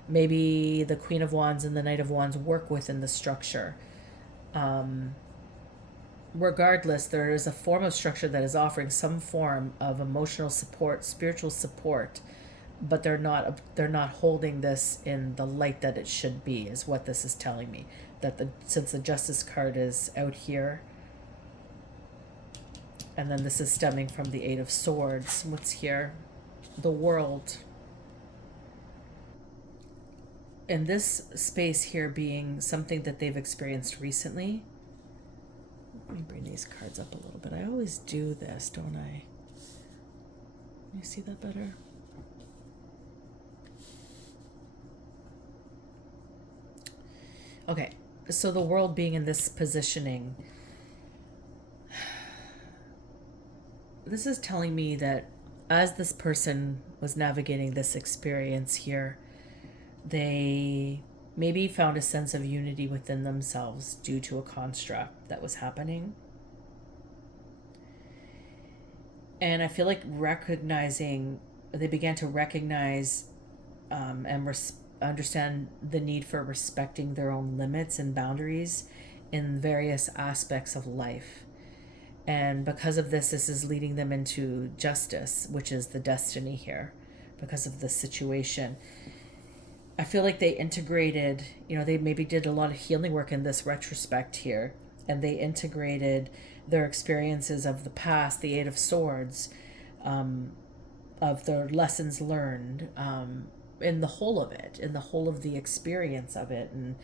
Maybe the Queen of Wands and the Knight of Wands work within the structure. Regardless, there is a form of structure that is offering some form of emotional support, spiritual support, but they're not holding this in the light that it should be, is what this is telling me. That since the Justice card is out here, and then this is stemming from the Eight of Swords. What's here? The World. In this space here being something that they've experienced recently. Let me bring these cards up a little bit. I always do this, don't I? Can you see that better? Okay, so the World being in this positioning, this is telling me that as this person was navigating this experience here, they maybe found a sense of unity within themselves due to a construct that was happening. And I feel like they began to recognize and understand the need for respecting their own limits and boundaries in various aspects of life. And because of this is leading them into justice, which is the destiny here, because of the situation. I feel like they integrated, they maybe did a lot of healing work in this retrospect here, and they integrated their experiences of the past, the Eight of Swords, of their lessons learned, in the whole of it, in the whole of the experience of it. And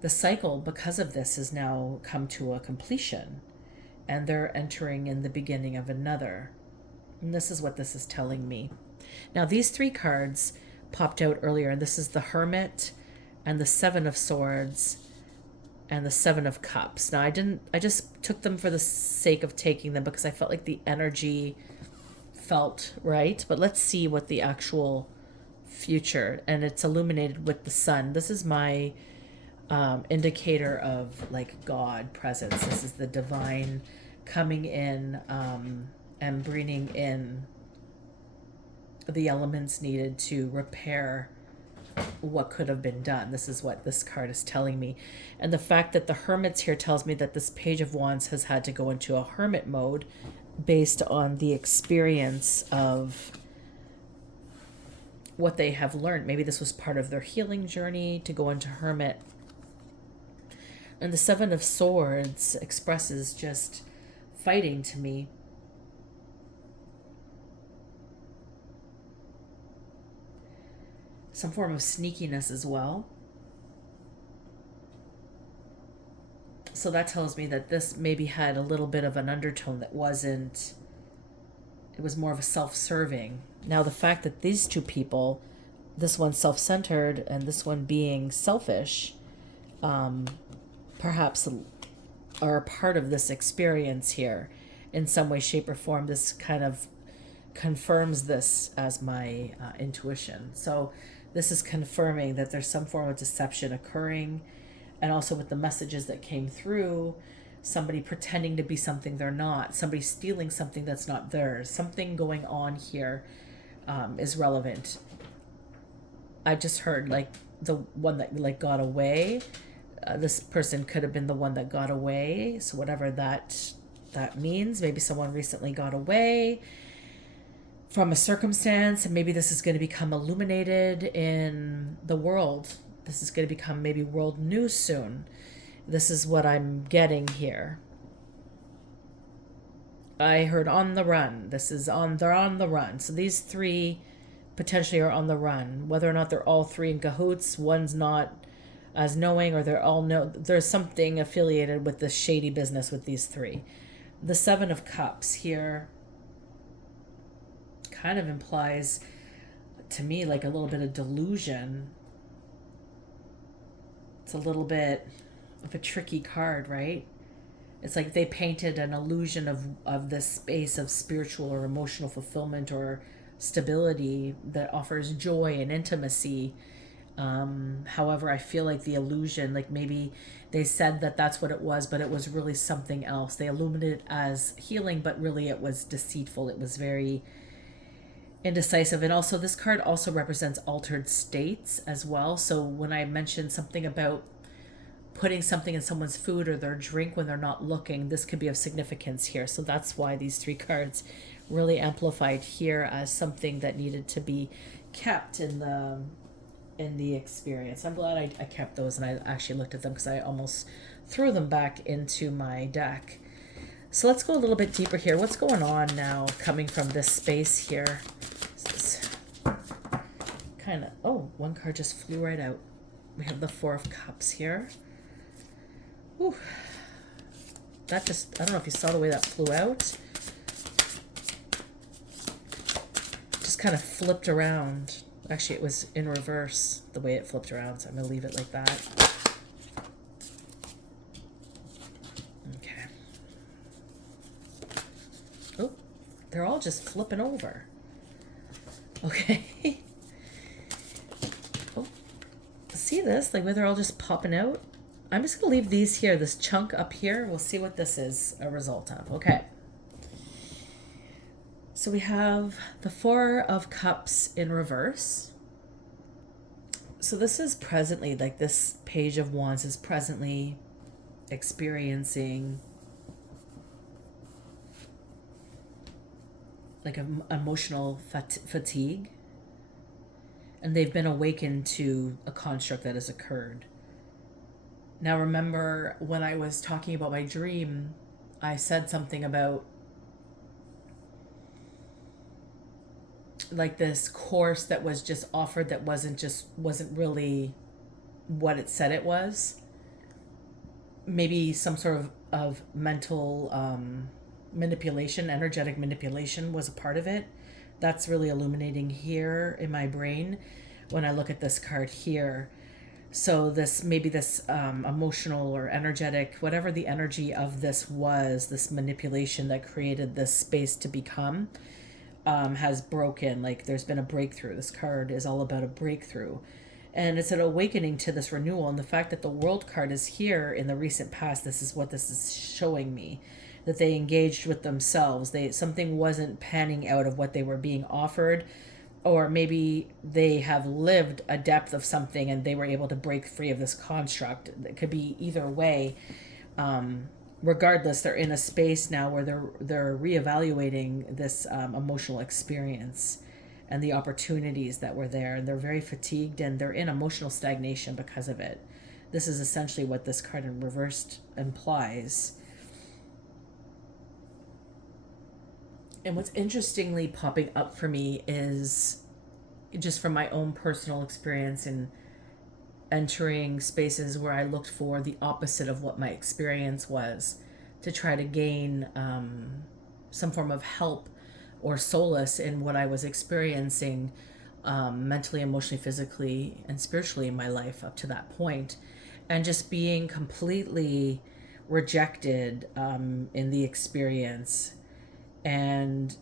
the cycle, because of this, has now come to a completion, and they're entering in the beginning of another. And this is what this is telling me. Now, these three cards popped out earlier, and this is the Hermit and the Seven of Swords and the Seven of Cups. Now, I just took them for the sake of taking them because I felt like the energy felt right. But let's see what the actual future, and it's illuminated with the sun. This is my indicator of like God presence. This is the divine coming in and bringing in the elements needed to repair what could have been done. This is what this card is telling me. And the fact that the Hermit's here tells me that this Page of Wands has had to go into a hermit mode based on the experience of what they have learned. Maybe this was part of their healing journey to go into hermit. And the Seven of Swords expresses just fighting to me. Some form of sneakiness as well. So that tells me that this maybe had a little bit of an undertone that wasn't, it was more of a self-serving. Now the fact that these two people, this one self-centered and this one being selfish, perhaps are a part of this experience here in some way, shape, or form. This kind of confirms this as my intuition. So this is confirming that there's some form of deception occurring, and also with the messages that came through, somebody pretending to be something they're not, somebody stealing something that's not theirs, something going on here is relevant. I just heard like the one that like got away. This person could have been the one that got away. So whatever that means, maybe someone recently got away from a circumstance, and maybe this is going to become illuminated in the world. This is going to become maybe world news soon. This is what I'm getting here. I heard on the run. They're on the run. So these three potentially are on the run. Whether or not they're all three in cahoots, one's not as knowing, or they're all know. There's something affiliated with this shady business with these three. The Seven of Cups here kind of implies to me like a little bit of delusion. It's a little bit of a tricky card, right? It's like they painted an illusion of this space of spiritual or emotional fulfillment or stability that offers joy and intimacy. However, I feel like the illusion, like maybe they said that that's what it was, but it was really something else. They illuminated it as healing, but really it was deceitful. It was very indecisive. And also this card also represents altered states as well. So when I mentioned something about putting something in someone's food or their drink when they're not looking, this could be of significance here. So that's why these three cards really amplified here as something that needed to be kept in the experience. I'm glad I kept those and I actually looked at them because I almost threw them back into my deck. So let's go a little bit deeper here. What's going on now coming from this space here? This is kind of, oh, one card just flew right out. We have the Four of Cups here. Whew. That just, I don't know if you saw the way that flew out. Just kind of flipped around. Actually, it was in reverse the way it flipped around, so I'm going to leave it like that. Okay. Oh, they're all just flipping over. Okay. Oh, see this? Like where they're all just popping out? I'm just going to leave these here, this chunk up here. We'll see what this is a result of. Okay. So we have the Four of Cups in reverse. So this is presently, like this Page of Wands is presently experiencing like emotional fatigue. And they've been awakened to a construct that has occurred. Now remember when I was talking about my dream, I said something about like this course that was just offered that wasn't really what it said it was. Maybe some sort of mental manipulation, energetic manipulation was a part of it. That's really illuminating here in my brain when I look at this card here. So this maybe this emotional or energetic, whatever the energy of this was, this manipulation that created this space to become, has broken. Like there's been a breakthrough. This card is all about a breakthrough. And it's an awakening to this renewal. And the fact that the World card is here in the recent past, this is what this is showing me. That they engaged with themselves. Something wasn't panning out of what they were being offered. Or maybe they have lived a depth of something and they were able to break free of this construct. It could be either way. Regardless, they're in a space now where they're reevaluating this emotional experience and the opportunities that were there. And they're very fatigued and they're in emotional stagnation because of it. This is essentially what this card in reversed implies. And what's interestingly popping up for me is just from my own personal experience in entering spaces where I looked for the opposite of what my experience was to try to gain some form of help or solace in what I was experiencing mentally, emotionally, physically, and spiritually in my life up to that point, and just being completely rejected in the experience, and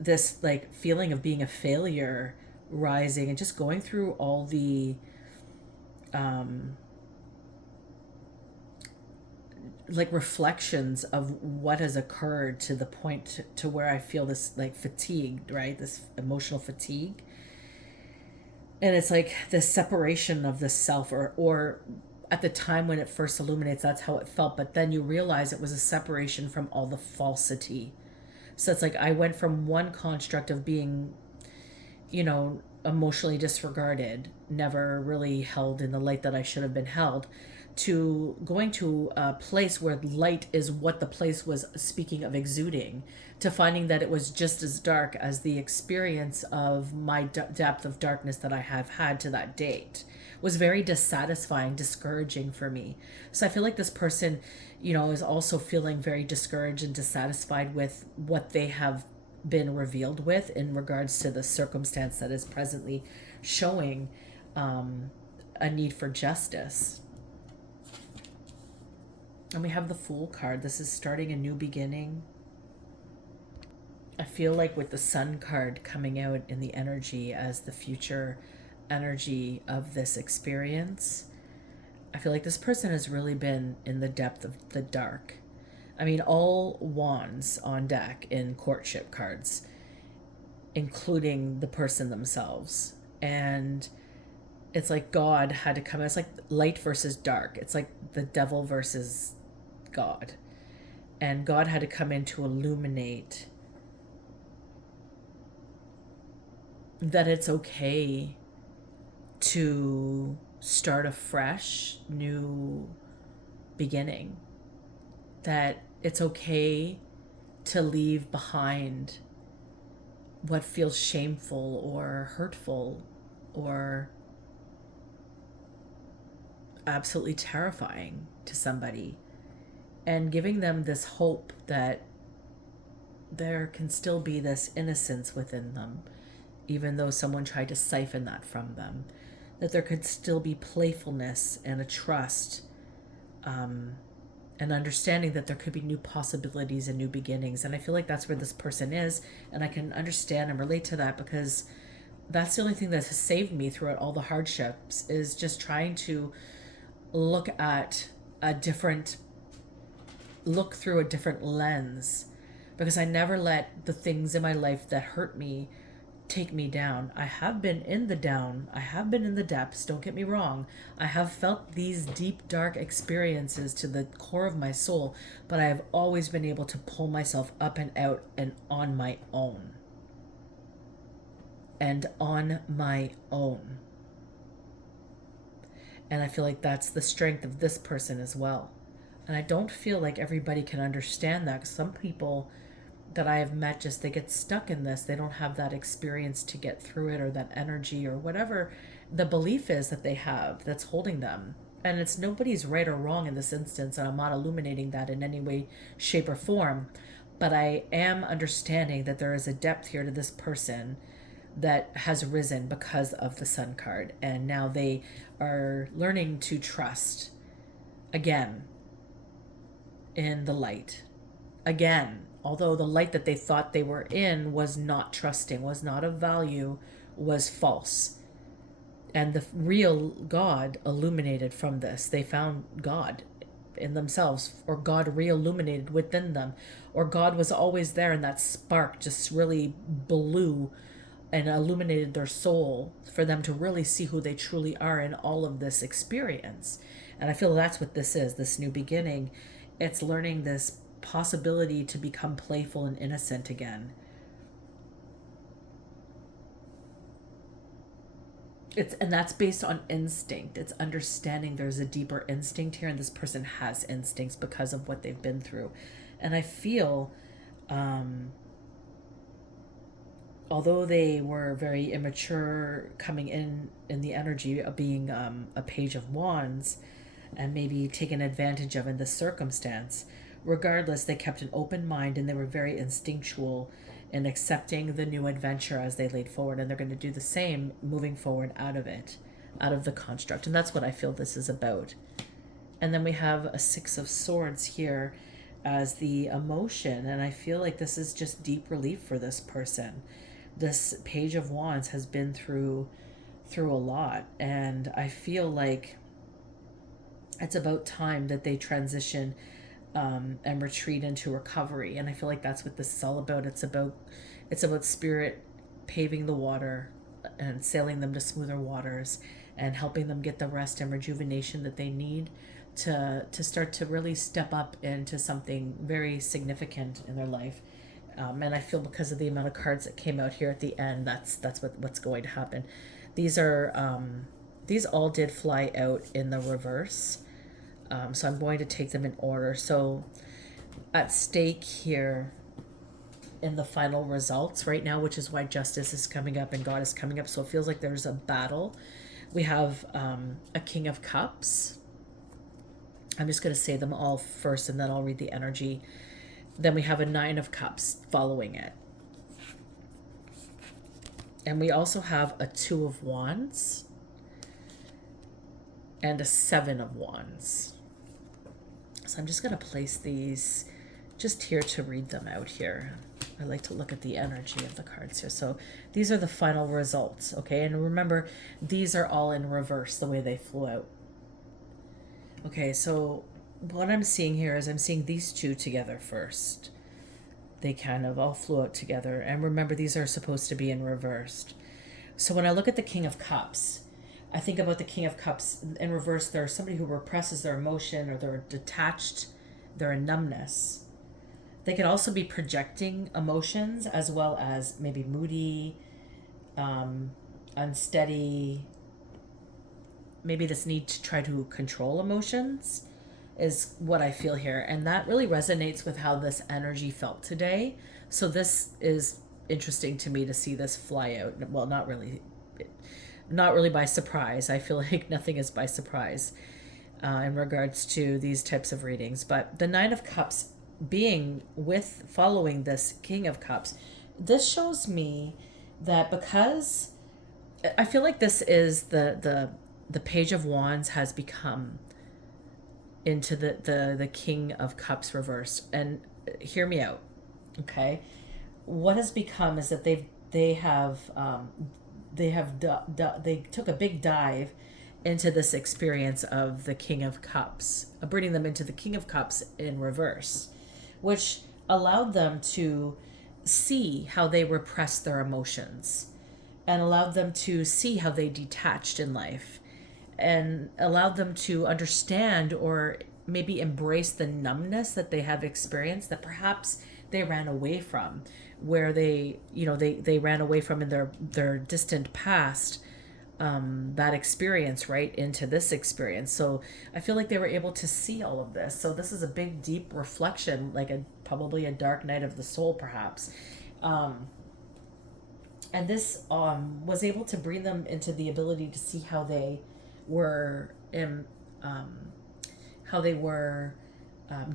this like feeling of being a failure rising, and just going through all the like reflections of what has occurred to the point to where I feel this like fatigued, right? This emotional fatigue. And it's like this separation of the self, or at the time when it first illuminates, that's how it felt. But then you realize it was a separation from all the falsity. So it's like I went from one construct of being, emotionally disregarded, never really held in the light that I should have been held, to going to a place where light is what the place was speaking of exuding, to finding that it was just as dark as the experience of my depth of darkness that I have had to that date. Was very dissatisfying, discouraging for me. So I feel like this person, is also feeling very discouraged and dissatisfied with what they have been revealed with in regards to the circumstance that is presently showing a need for justice. And we have the Fool card. This is starting a new beginning. I feel like with the Sun card coming out in the energy as the future energy of this experience, I feel like this person has really been in the depth of the dark. I mean, all wands on deck in courtship cards, including the person themselves. And it's like God had to come. It's like light versus dark. It's like the devil versus God. And God had to come in to illuminate that it's okay to start a fresh, new beginning. That it's okay to leave behind what feels shameful or hurtful or absolutely terrifying to somebody, and giving them this hope that there can still be this innocence within them, even though someone tried to siphon that from them, that there could still be playfulness and a trust, and understanding that there could be new possibilities and new beginnings. And I feel like that's where this person is, and I can understand and relate to that, because that's the only thing that has saved me throughout all the hardships, is just trying to look through a different lens, because I never let the things in my life that hurt me take me down. I have been in the down. I have been in the depths. Don't get me wrong. I have felt these deep, dark experiences to the core of my soul, but I have always been able to pull myself up and out and on my own. And on my own. And I feel like that's the strength of this person as well. And I don't feel like everybody can understand that, because some people that I have met, just they get stuck in this. They don't have that experience to get through it, or that energy, or whatever the belief is that they have that's holding them. And it's nobody's right or wrong in this instance, and I'm not illuminating that in any way, shape, or form. But I am understanding that there is a depth here to this person that has risen because of the Sun card. And now they are learning to trust again in the light. Again, although the light that they thought they were in was not trusting, was not of value, was false. And the real God illuminated from this. They found God in themselves, or God re-illuminated within them, or God was always there, and that spark just really blew and illuminated their soul for them to really see who they truly are in all of this experience. And I feel that's what this is, this new beginning. It's learning this possibility to become playful and innocent again. and that's based on instinct. It's understanding there's a deeper instinct here, and this person has instincts because of what they've been through. And I feel, um, although they were very immature coming in the energy of being a page of wands and maybe taken advantage of in this circumstance, regardless, they kept an open mind and they were very instinctual in accepting the new adventure as they laid forward, and they're going to do the same moving forward out of it, out of the construct. And that's what I feel this is about. And then we have a Six of Swords here as the emotion, and I feel like this is just deep relief for this person. This Page of Wands has been through a lot, and I feel like it's about time that they transition and retreat into recovery. And I feel like that's what this is all about. It's about spirit paving the water and sailing them to smoother waters and helping them get the rest and rejuvenation that they need to start to really step up into something very significant in their life. And I feel because of the amount of cards that came out here at the end, that's what's going to happen. These all did fly out in the reverse. So I'm going to take them in order. So at stake here in the final results right now, which is why justice is coming up and God is coming up. So it feels like there's a battle. We have a King of Cups. I'm just going to say them all first and then I'll read the energy. Then we have a Nine of Cups following it. And we also have a Two of Wands and a Seven of Wands. So I'm just going to place these just here to read them out here. I like to look at the energy of the cards here. So these are the final results, okay? And remember, these are all in reverse, the way they flew out. Okay, so what I'm seeing here is I'm seeing these two together first. They kind of all flew out together. And remember, these are supposed to be in reversed. So when I look at the King of Cups, I think about the King of Cups in reverse. There's somebody who represses their emotion, or they're detached, they're in numbness. They could also be projecting emotions, as well as maybe moody, unsteady. Maybe this need to try to control emotions is what I feel here. And that really resonates with how this energy felt today. So this is interesting to me to see this fly out. Well, not really by surprise. I feel like nothing is by surprise in regards to these types of readings. But the Nine of Cups following this King of Cups, this shows me that because I feel like this is the Page of Wands has become into the King of Cups reversed. And hear me out, okay? What has become is that they took a big dive into this experience of the King of Cups, bringing them into the King of Cups in reverse, which allowed them to see how they repressed their emotions and allowed them to see how they detached in life and allowed them to understand or maybe embrace the numbness that they have experienced that perhaps they ran away from, where they ran away from in their distant past, that experience right into this experience. So I feel like they were able to see all of this. So this is a big, deep reflection, like probably a dark night of the soul, perhaps. And this was able to bring them into the ability to see how they were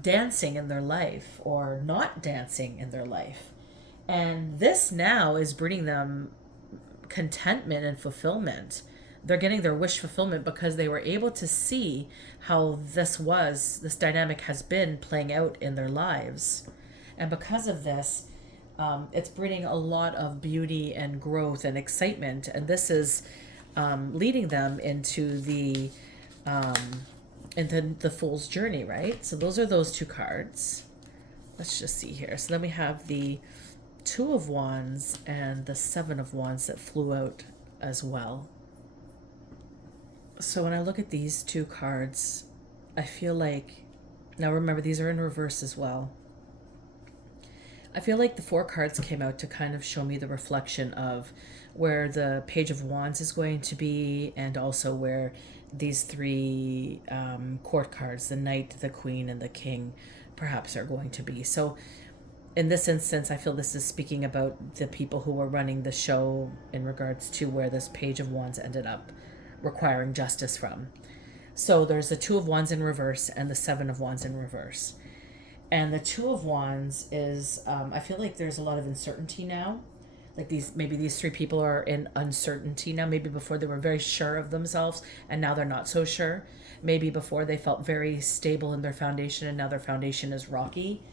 dancing in their life or not dancing in their life. And this now is bringing them contentment and fulfillment. They're getting their wish fulfillment because they were able to see how this dynamic has been playing out in their lives. And because of this, it's bringing a lot of beauty and growth and excitement. And this is leading them into the Fool's Journey, right? So those are those two cards. Let's just see here. So then we have the Two of Wands and the Seven of Wands that flew out as well. So when I look at these two cards, I feel like, now remember, these are in reverse as well. I feel like the four cards came out to kind of show me the reflection of where the Page of Wands is going to be, and also where these three court cards, the Knight, the Queen, and the King, perhaps are going to be. So in this instance, I feel this is speaking about the people who were running the show in regards to where this Page of Wands ended up requiring justice from. So there's the Two of Wands in reverse and the Seven of Wands in reverse. And the Two of Wands is, I feel like there's a lot of uncertainty now. Like these three people are in uncertainty now. Maybe before they were very sure of themselves and now they're not so sure. Maybe before they felt very stable in their foundation and now their foundation is rocky.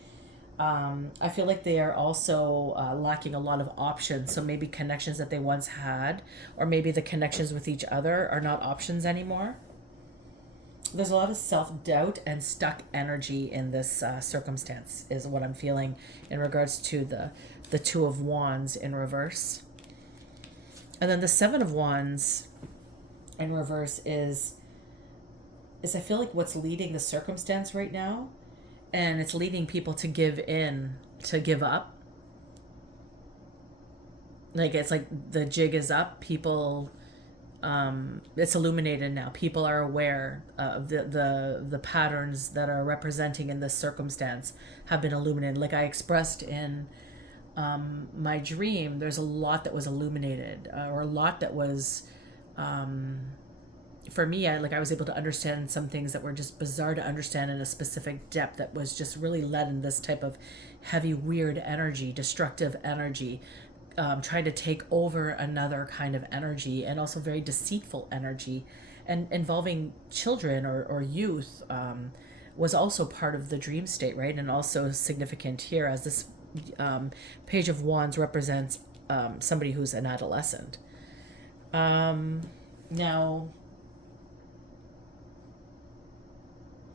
I feel like they are also lacking a lot of options. So maybe connections that they once had, or maybe the connections with each other are not options anymore. There's a lot of self-doubt and stuck energy in this circumstance is what I'm feeling in regards to the Two of Wands in reverse. And then the Seven of Wands in reverse is I feel like what's leading the circumstance right now, and it's leading people to give in, to give up. Like it's like the jig is up. People, it's illuminated now. People are aware of the patterns that are representing in this circumstance have been illuminated. Like I expressed in my dream, there's a lot that was illuminated, or a lot that was, for me, I was able to understand some things that were just bizarre to understand in a specific depth that was just really led in this type of heavy, weird energy, destructive energy, trying to take over another kind of energy, and also very deceitful energy, and involving children or youth, was also part of the dream state, right? And also significant here as this Page of Wands represents somebody who's an adolescent. Now,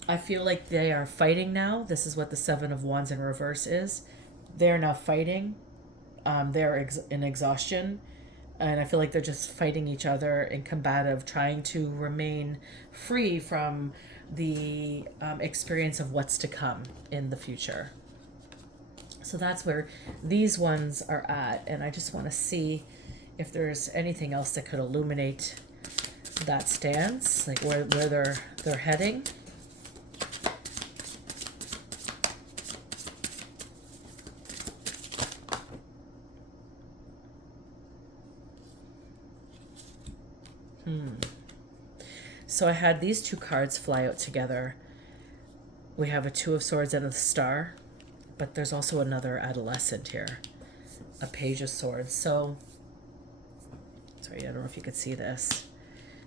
I feel like they are fighting now. This is what the Seven of Wands in reverse is. They're now fighting. They're in exhaustion. And I feel like they're just fighting each other in combative, trying to remain free from the experience of what's to come in the future. So that's where these ones are at. And I just want to see if there's anything else that could illuminate that stance, like where they're heading. So I had these two cards fly out together. We have a Two of Swords and a Star, but there's also another adolescent here, a Page of Swords. So, sorry, I don't know if you could see this.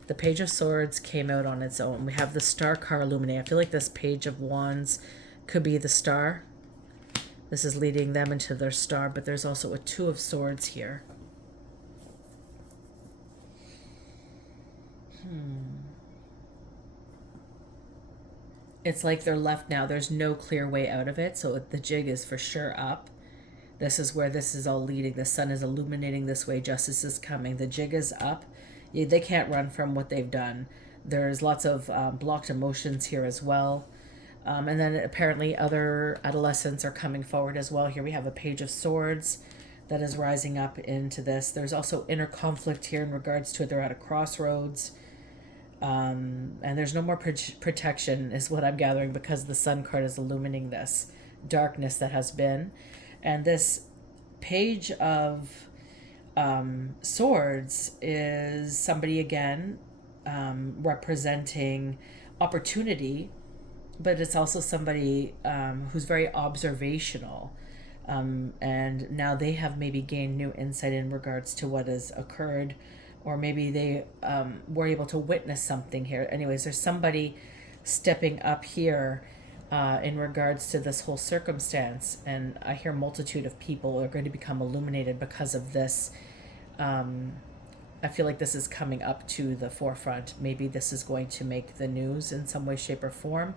The Page of Swords came out on its own. We have the Star card illuminate. I feel like this Page of Wands could be the Star. This is leading them into their Star, but there's also a Two of Swords here. It's like they're left now. There's no clear way out of it. So the jig is for sure up. This is where this is all leading. The sun is illuminating this way. Justice is coming. The jig is up. They can't run from what they've done. There's lots of blocked emotions here as well. And then apparently other adolescents are coming forward as well. Here we have a Page of Swords that is rising up into this. There's also inner conflict here in regards to they're at a crossroads. And there's no more protection is what I'm gathering, because the Sun card is illuminating this darkness that has been. And this Page of Swords is somebody again representing opportunity, but it's also somebody who's very observational. And now they have maybe gained new insight in regards to what has occurred, or maybe they were able to witness something here. Anyways, there's somebody stepping up here in regards to this whole circumstance, and I hear multitude of people are going to become illuminated because of this. I feel like this is coming up to the forefront. Maybe this is going to make the news in some way, shape, or form,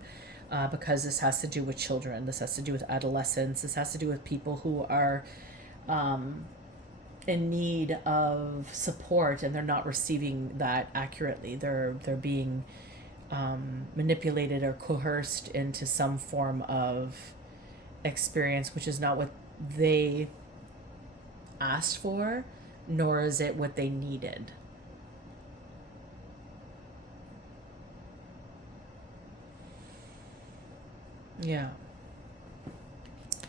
because this has to do with children. This has to do with adolescents. This has to do with people who are in need of support, and they're not receiving that accurately. They're being manipulated or coerced into some form of experience, which is not what they asked for. nor is it what they needed. Yeah.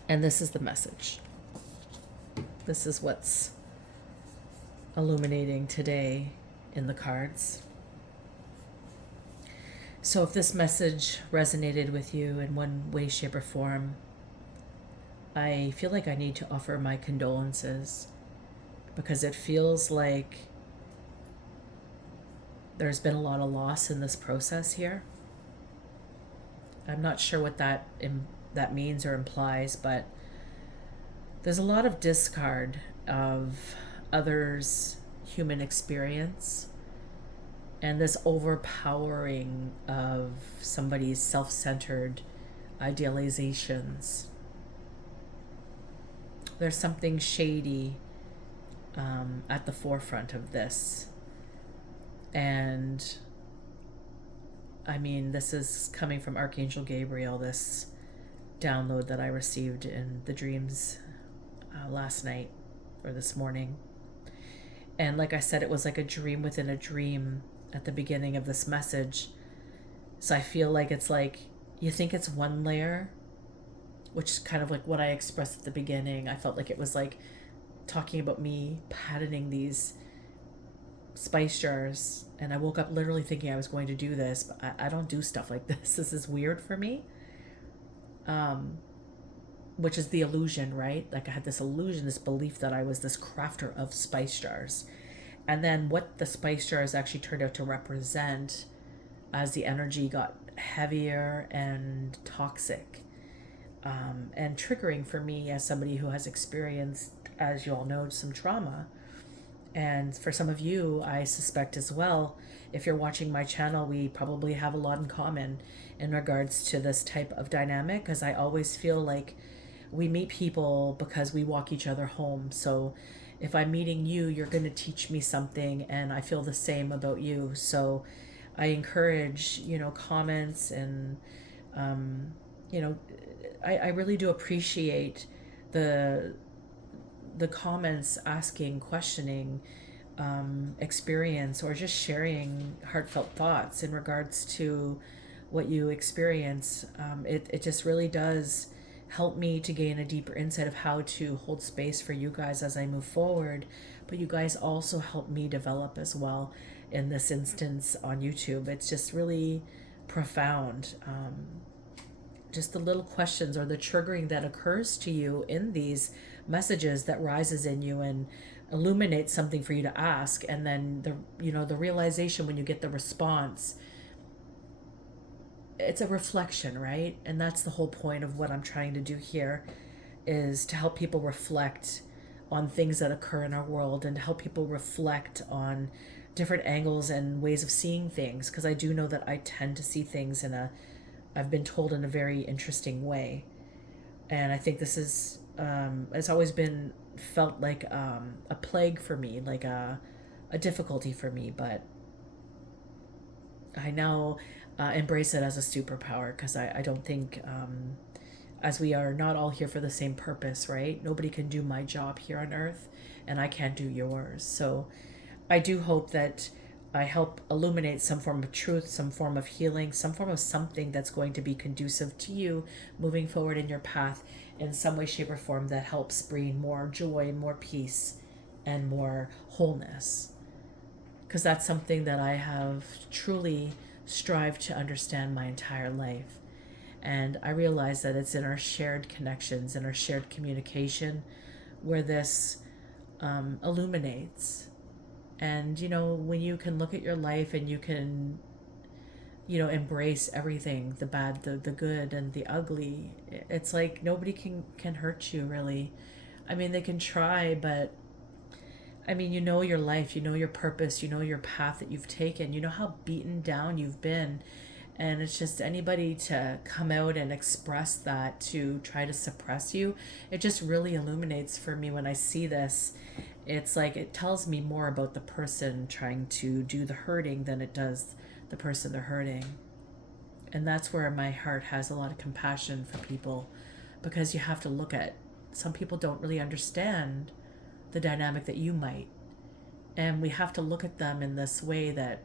And this is the message. This is what's illuminating today in the cards. So if this message resonated with you in one way, shape, or form, I feel like I need to offer my condolences, because it feels like there's been a lot of loss in this process here. I'm not sure what that means or implies, but there's a lot of discard of others' human experience, and this overpowering of somebody's self-centered idealizations. There's something shady at the forefront of this. And I mean, this is coming from Archangel Gabriel, this download that I received in the dreams last night or this morning. And like I said, it was like a dream within a dream at the beginning of this message. So I feel like it's like, you think it's one layer, which is kind of like what I expressed at the beginning. I felt like it was like talking about me patterning these spice jars, and I woke up literally thinking I was going to do this, but I don't do stuff like this. This is weird for me. Which is the illusion, right? Like I had this illusion, this belief that I was this crafter of spice jars. And then what the spice jars actually turned out to represent, as the energy got heavier and toxic, and triggering for me as somebody who has experienced, as you all know, some trauma. And for some of you, I suspect as well, if you're watching my channel, we probably have a lot in common in regards to this type of dynamic, because I always feel like we meet people because we walk each other home. So if I'm meeting you, you're going to teach me something, and I feel the same about you. So I encourage, comments, and, I really do appreciate the comments asking, questioning, experience, or just sharing heartfelt thoughts in regards to what you experience. It just really does help me to gain a deeper insight of how to hold space for you guys as I move forward. But you guys also help me develop as well in this instance on YouTube. It's just really profound. Just the little questions or the triggering that occurs to you in these messages that rises in you and illuminates something for you to ask, and then the realization when you get the response, it's a reflection, right? And that's the whole point of what I'm trying to do here, is to help people reflect on things that occur in our world, and to help people reflect on different angles and ways of seeing things, because I do know that I tend to see things I've been told in a very interesting way. And I think this is, it's always been felt like a plague for me, like a difficulty for me, but I now embrace it as a superpower, because I don't think, as we are not all here for the same purpose, right? Nobody can do my job here on earth, and I can't do yours. So I do hope that I help illuminate some form of truth, some form of healing, some form of something that's going to be conducive to you moving forward in your path in some way, shape, or form, that helps bring more joy, more peace, and more wholeness. Because that's something that I have truly strived to understand my entire life. And I realize that it's in our shared connections and our shared communication where this illuminates. And, when you can look at your life and you can, embrace everything, the bad, the good, and the ugly, it's like nobody can hurt you, really. I mean, they can try, but I mean, your life, your purpose, your path that you've taken, how beaten down you've been. And it's just anybody to come out and express that, to try to suppress you. It just really illuminates for me when I see this. It's like it tells me more about the person trying to do the hurting than it does the person they're hurting. And that's where my heart has a lot of compassion for people, because you have to look at, some people don't really understand the dynamic that you might. And we have to look at them in this way that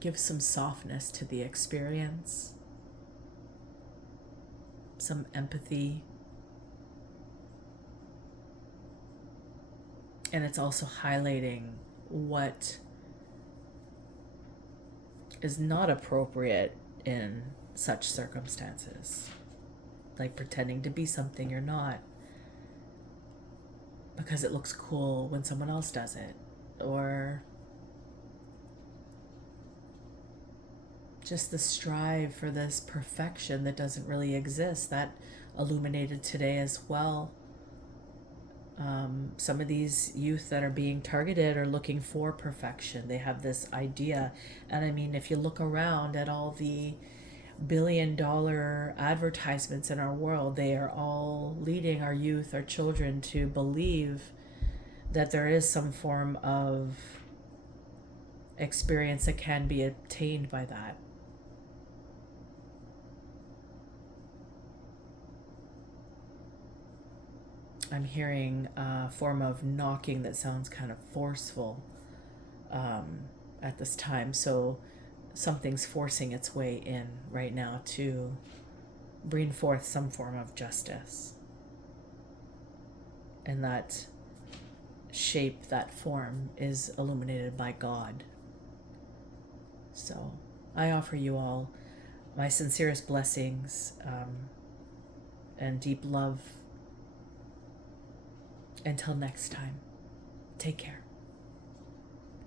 gives some softness to the experience, some empathy. And it's also highlighting what is not appropriate in such circumstances, like pretending to be something you're not because it looks cool when someone else does it, or just the strive for this perfection that doesn't really exist. That illuminated today as well. Some of these youth that are being targeted are looking for perfection. They have this idea. And I mean, if you look around at all the billion-dollar advertisements in our world, they are all leading our youth, our children, to believe that there is some form of experience that can be obtained by that. I'm hearing a form of knocking that sounds kind of forceful at this time. So something's forcing its way in right now to bring forth some form of justice. And that shape, that form, is illuminated by God. So I offer you all my sincerest blessings and deep love. Until next time, take care.